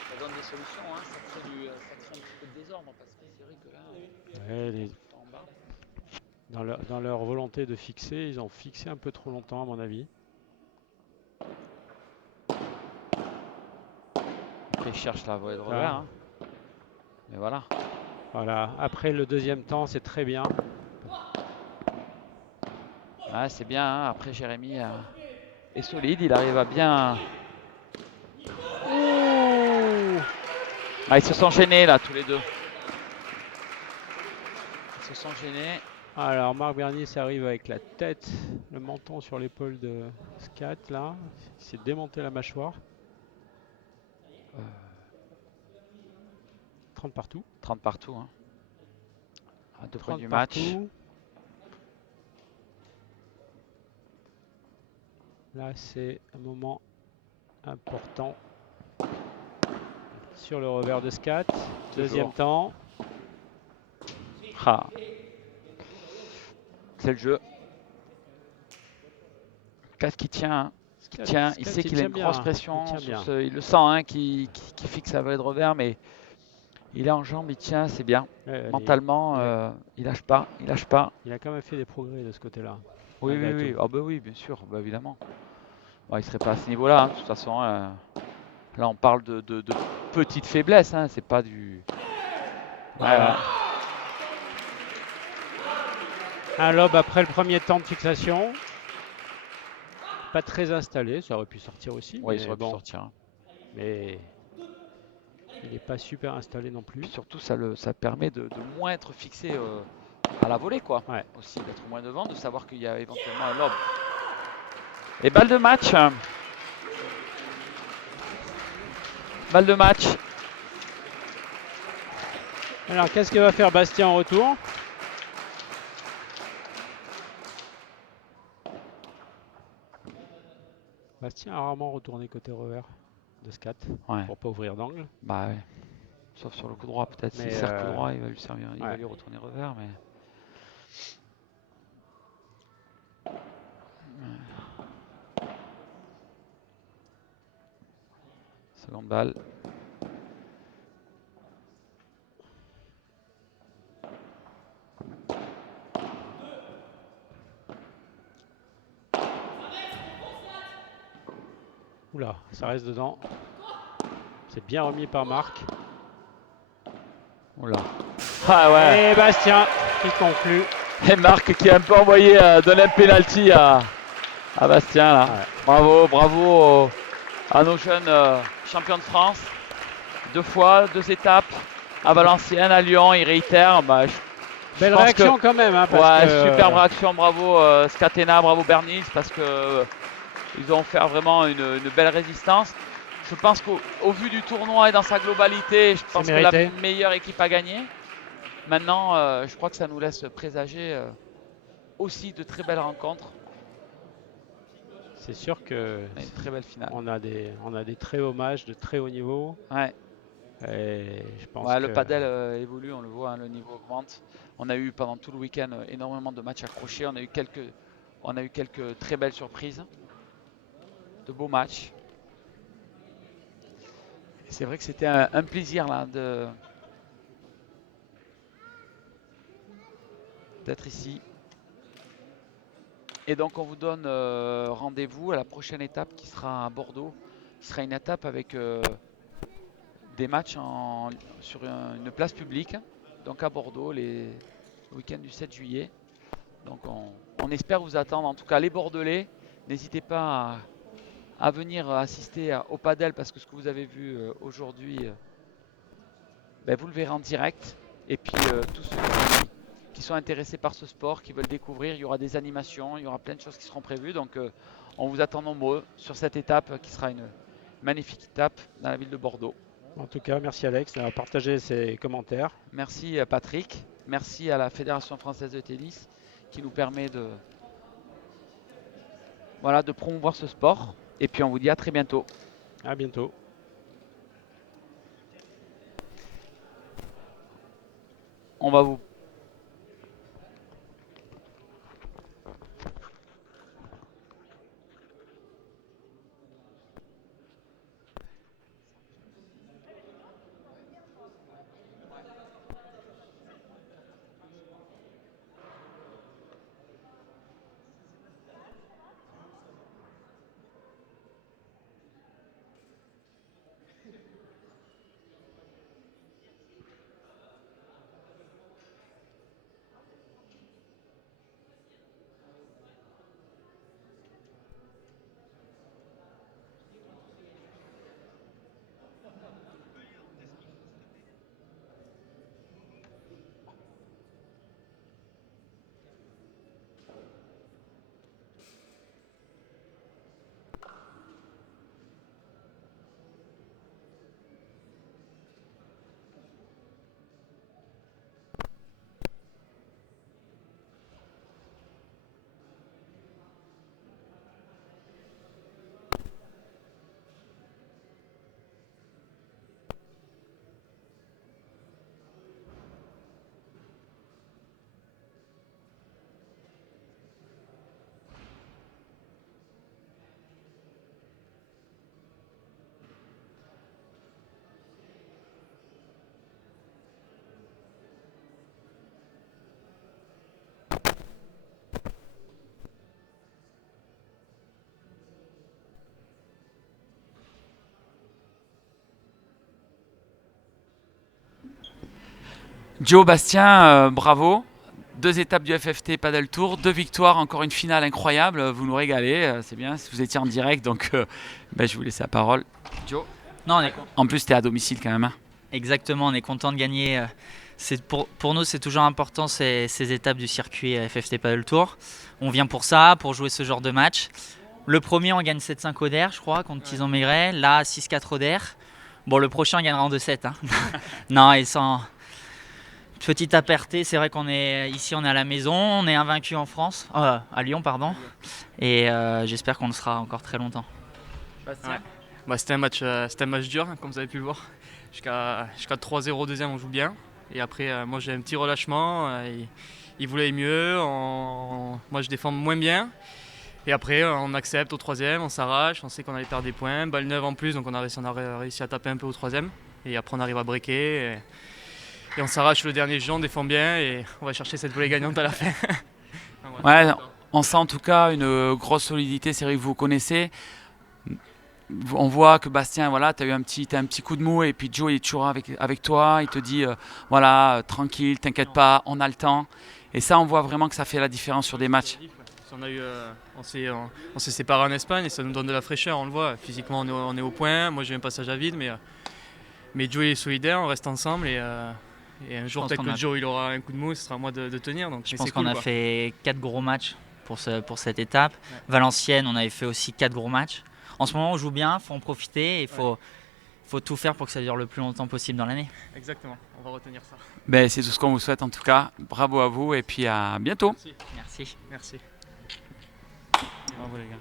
Ça donne des solutions, hein. Ça crée un petit peu de désordre parce que c'est vrai que là, Ouais, en bas. dans leur volonté de fixer, ils ont fixé un peu trop longtemps à mon avis. Après, il cherche la volée de Ah. revers, hein. Mais voilà. Voilà, après le deuxième temps, c'est très bien. Ouais, c'est bien, hein. Après, Jérémy est solide, il arrive à bien. Ouh. Ah, ils se sont gênés là, tous les deux. Ils se sont gênés. Alors Marc Bernier arrive avec la tête, le menton sur l'épaule de Scat là. Il s'est démonté la mâchoire. 30 partout. 30 partout, hein. À 2 points 30 du match. partout. Là, c'est un moment important sur le revers de Scat. Deuxième temps. Ah. C'est le jeu. Scat qui tient, hein. Qui tient. Il sait qu'il a une grosse pression. Il tient bien. Il le sent, hein, qu'il fixe la volée de revers, mais Il est en jambes, il tient, c'est bien. Ouais, Mentalement, il lâche pas, il lâche pas. il a quand même fait des progrès de ce côté-là, Oui, oui, malgré oui. tout. Ah bah oui, bien sûr, bah évidemment. Bon, il serait pas à ce niveau-là, hein, de toute façon. Là, on parle de petites faiblesses, hein, c'est pas du. Voilà. Un lob après le premier temps de fixation. Pas très installé, ça aurait pu sortir aussi, Ouais, il mais aurait pu bon. sortir, hein. Mais il n'est pas super installé non Puis plus. surtout, ça permet de moins être fixé à la volée, quoi. Ouais. Aussi, d'être moins devant, de savoir qu'il y a éventuellement un lob. Et balle de match. Balle de match. Alors, qu'est-ce que va faire Bastien en retour? Bastien a rarement retourné côté revers de scat Ouais, pour pas ouvrir d'angle. bah ouais. Sauf sur le coup droit, peut-être. S'il Mais sert coup droit, il va lui servir, il va ouais. lui retourner revers, mais. Seconde balle. Oula, ça reste dedans. C'est bien remis par Marc. Oula. Ah ouais. Et Bastien qui conclut. Et Marc qui a un peu envoyé donner un penalty à Bastien là. Ouais. Bravo, bravo à nos jeunes champions de France. 2 fois, 2 étapes à Valenciennes, à Lyon, ils réitèrent. Bah, je Belle pense réaction quand même, hein, parce ouais, que superbe réaction, bravo Scatena, bravo Bernis, parce que ils ont fait vraiment une belle résistance. Je pense qu'au vu du tournoi et dans sa globalité, je c'est pense que la mérité. meilleure équipe a gagné. Maintenant, je crois que ça nous laisse présager aussi de très belles rencontres C'est sûr que et une très belle finale. on a des très hauts matchs de très haut niveau. Ouais. Et je pense Ouais, le que padel évolue, on le voit, hein, le niveau augmente. On a eu pendant tout le week-end énormément de matchs accrochés. On a eu quelques très belles surprises, de beaux matchs. Et c'est vrai que c'était un plaisir là d'être ici. Et donc on vous donne rendez-vous à la prochaine étape qui sera à Bordeaux, qui sera une étape avec des matchs sur une place publique, donc à Bordeaux, le week-end du 7 juillet. Donc on espère vous attendre, en tout cas les Bordelais. N'hésitez pas à venir assister au padel parce que ce que vous avez vu aujourd'hui, ben, vous le verrez en direct. Et puis tous ceux qui sont intéressés par ce sport, qui veulent découvrir, il y aura des animations, il y aura plein de choses qui seront prévues. Donc on vous attend nombreux sur cette étape qui sera une magnifique étape dans la ville de Bordeaux. en tout cas, merci Alex d'avoir partagé ses commentaires. Merci Patrick, merci à la Fédération française de tennis qui nous permet de promouvoir ce sport. Et puis on vous dit à très bientôt. À bientôt. On va vous Joe, Bastien, bravo. 2 étapes du FFT Padel Tour, 2 victoires, encore une finale incroyable. Vous nous régalez, c'est bien. Vous étiez en direct, donc je vous laisse la parole. Joe. Non, on est En plus, tu es à domicile quand même. Hein. exactement, on est content de gagner. Pour nous, c'est toujours important ces étapes du circuit FFT Padel Tour. On vient pour ça, pour jouer ce genre de match. Le premier, on gagne 7-5 Oder, je crois, contre Tison Maigret. Là, 6-4 Oder. Bon, le prochain, on gagnera en 2-7. Hein. Non, et sans petit aparté, c'est vrai qu'on est ici, on est à la maison, on est invaincu en France, à Lyon, pardon. Et j'espère qu'on le sera encore très longtemps. Bastien. Ouais. Bah, c'était un match dur, hein, comme vous avez pu le voir. Jusqu'à 3-0 au deuxième, on joue bien. Et après, moi j'ai un petit relâchement. Il voulait mieux. Moi je défends moins bien. Et après, on accepte au troisième, on s'arrache. On sait qu'on allait perdre des points. Balle neuve en plus, donc on a réussi à taper un peu au troisième. Et après, on arrive à breaker. Et on s'arrache le dernier jeu, on défend bien. Et on va chercher cette volée gagnante à la fin. Donc, Ouais, on sent en tout cas une grosse solidité. C'est vrai que vous connaissez. On voit que Bastien, voilà, tu as eu un petit coup de mou et puis Joe il est toujours avec toi. Il te dit, voilà, tranquille, t'inquiète pas, on a le temps. Et ça, on voit vraiment que ça fait la différence sur des matchs. On s'est séparés en Espagne et ça nous donne de la fraîcheur, on le voit. Physiquement, on est au point. Moi, j'ai un passage à vide, mais Joe est solidaire, on reste ensemble. Et un jour, peut-être que Joe il aura un coup de mou, ce sera à moi de tenir. Donc, Je pense qu'on a fait 4 gros matchs pour cette étape. Ouais. Valenciennes, on avait fait aussi 4 gros matchs. En ce moment, on joue bien, il faut en profiter. Il faut tout faire pour que ça dure le plus longtemps possible dans l'année. Exactement, on va retenir ça. C'est tout ce qu'on vous souhaite en tout cas. Bravo à vous et puis à bientôt. Merci. Merci. Bravo les gars.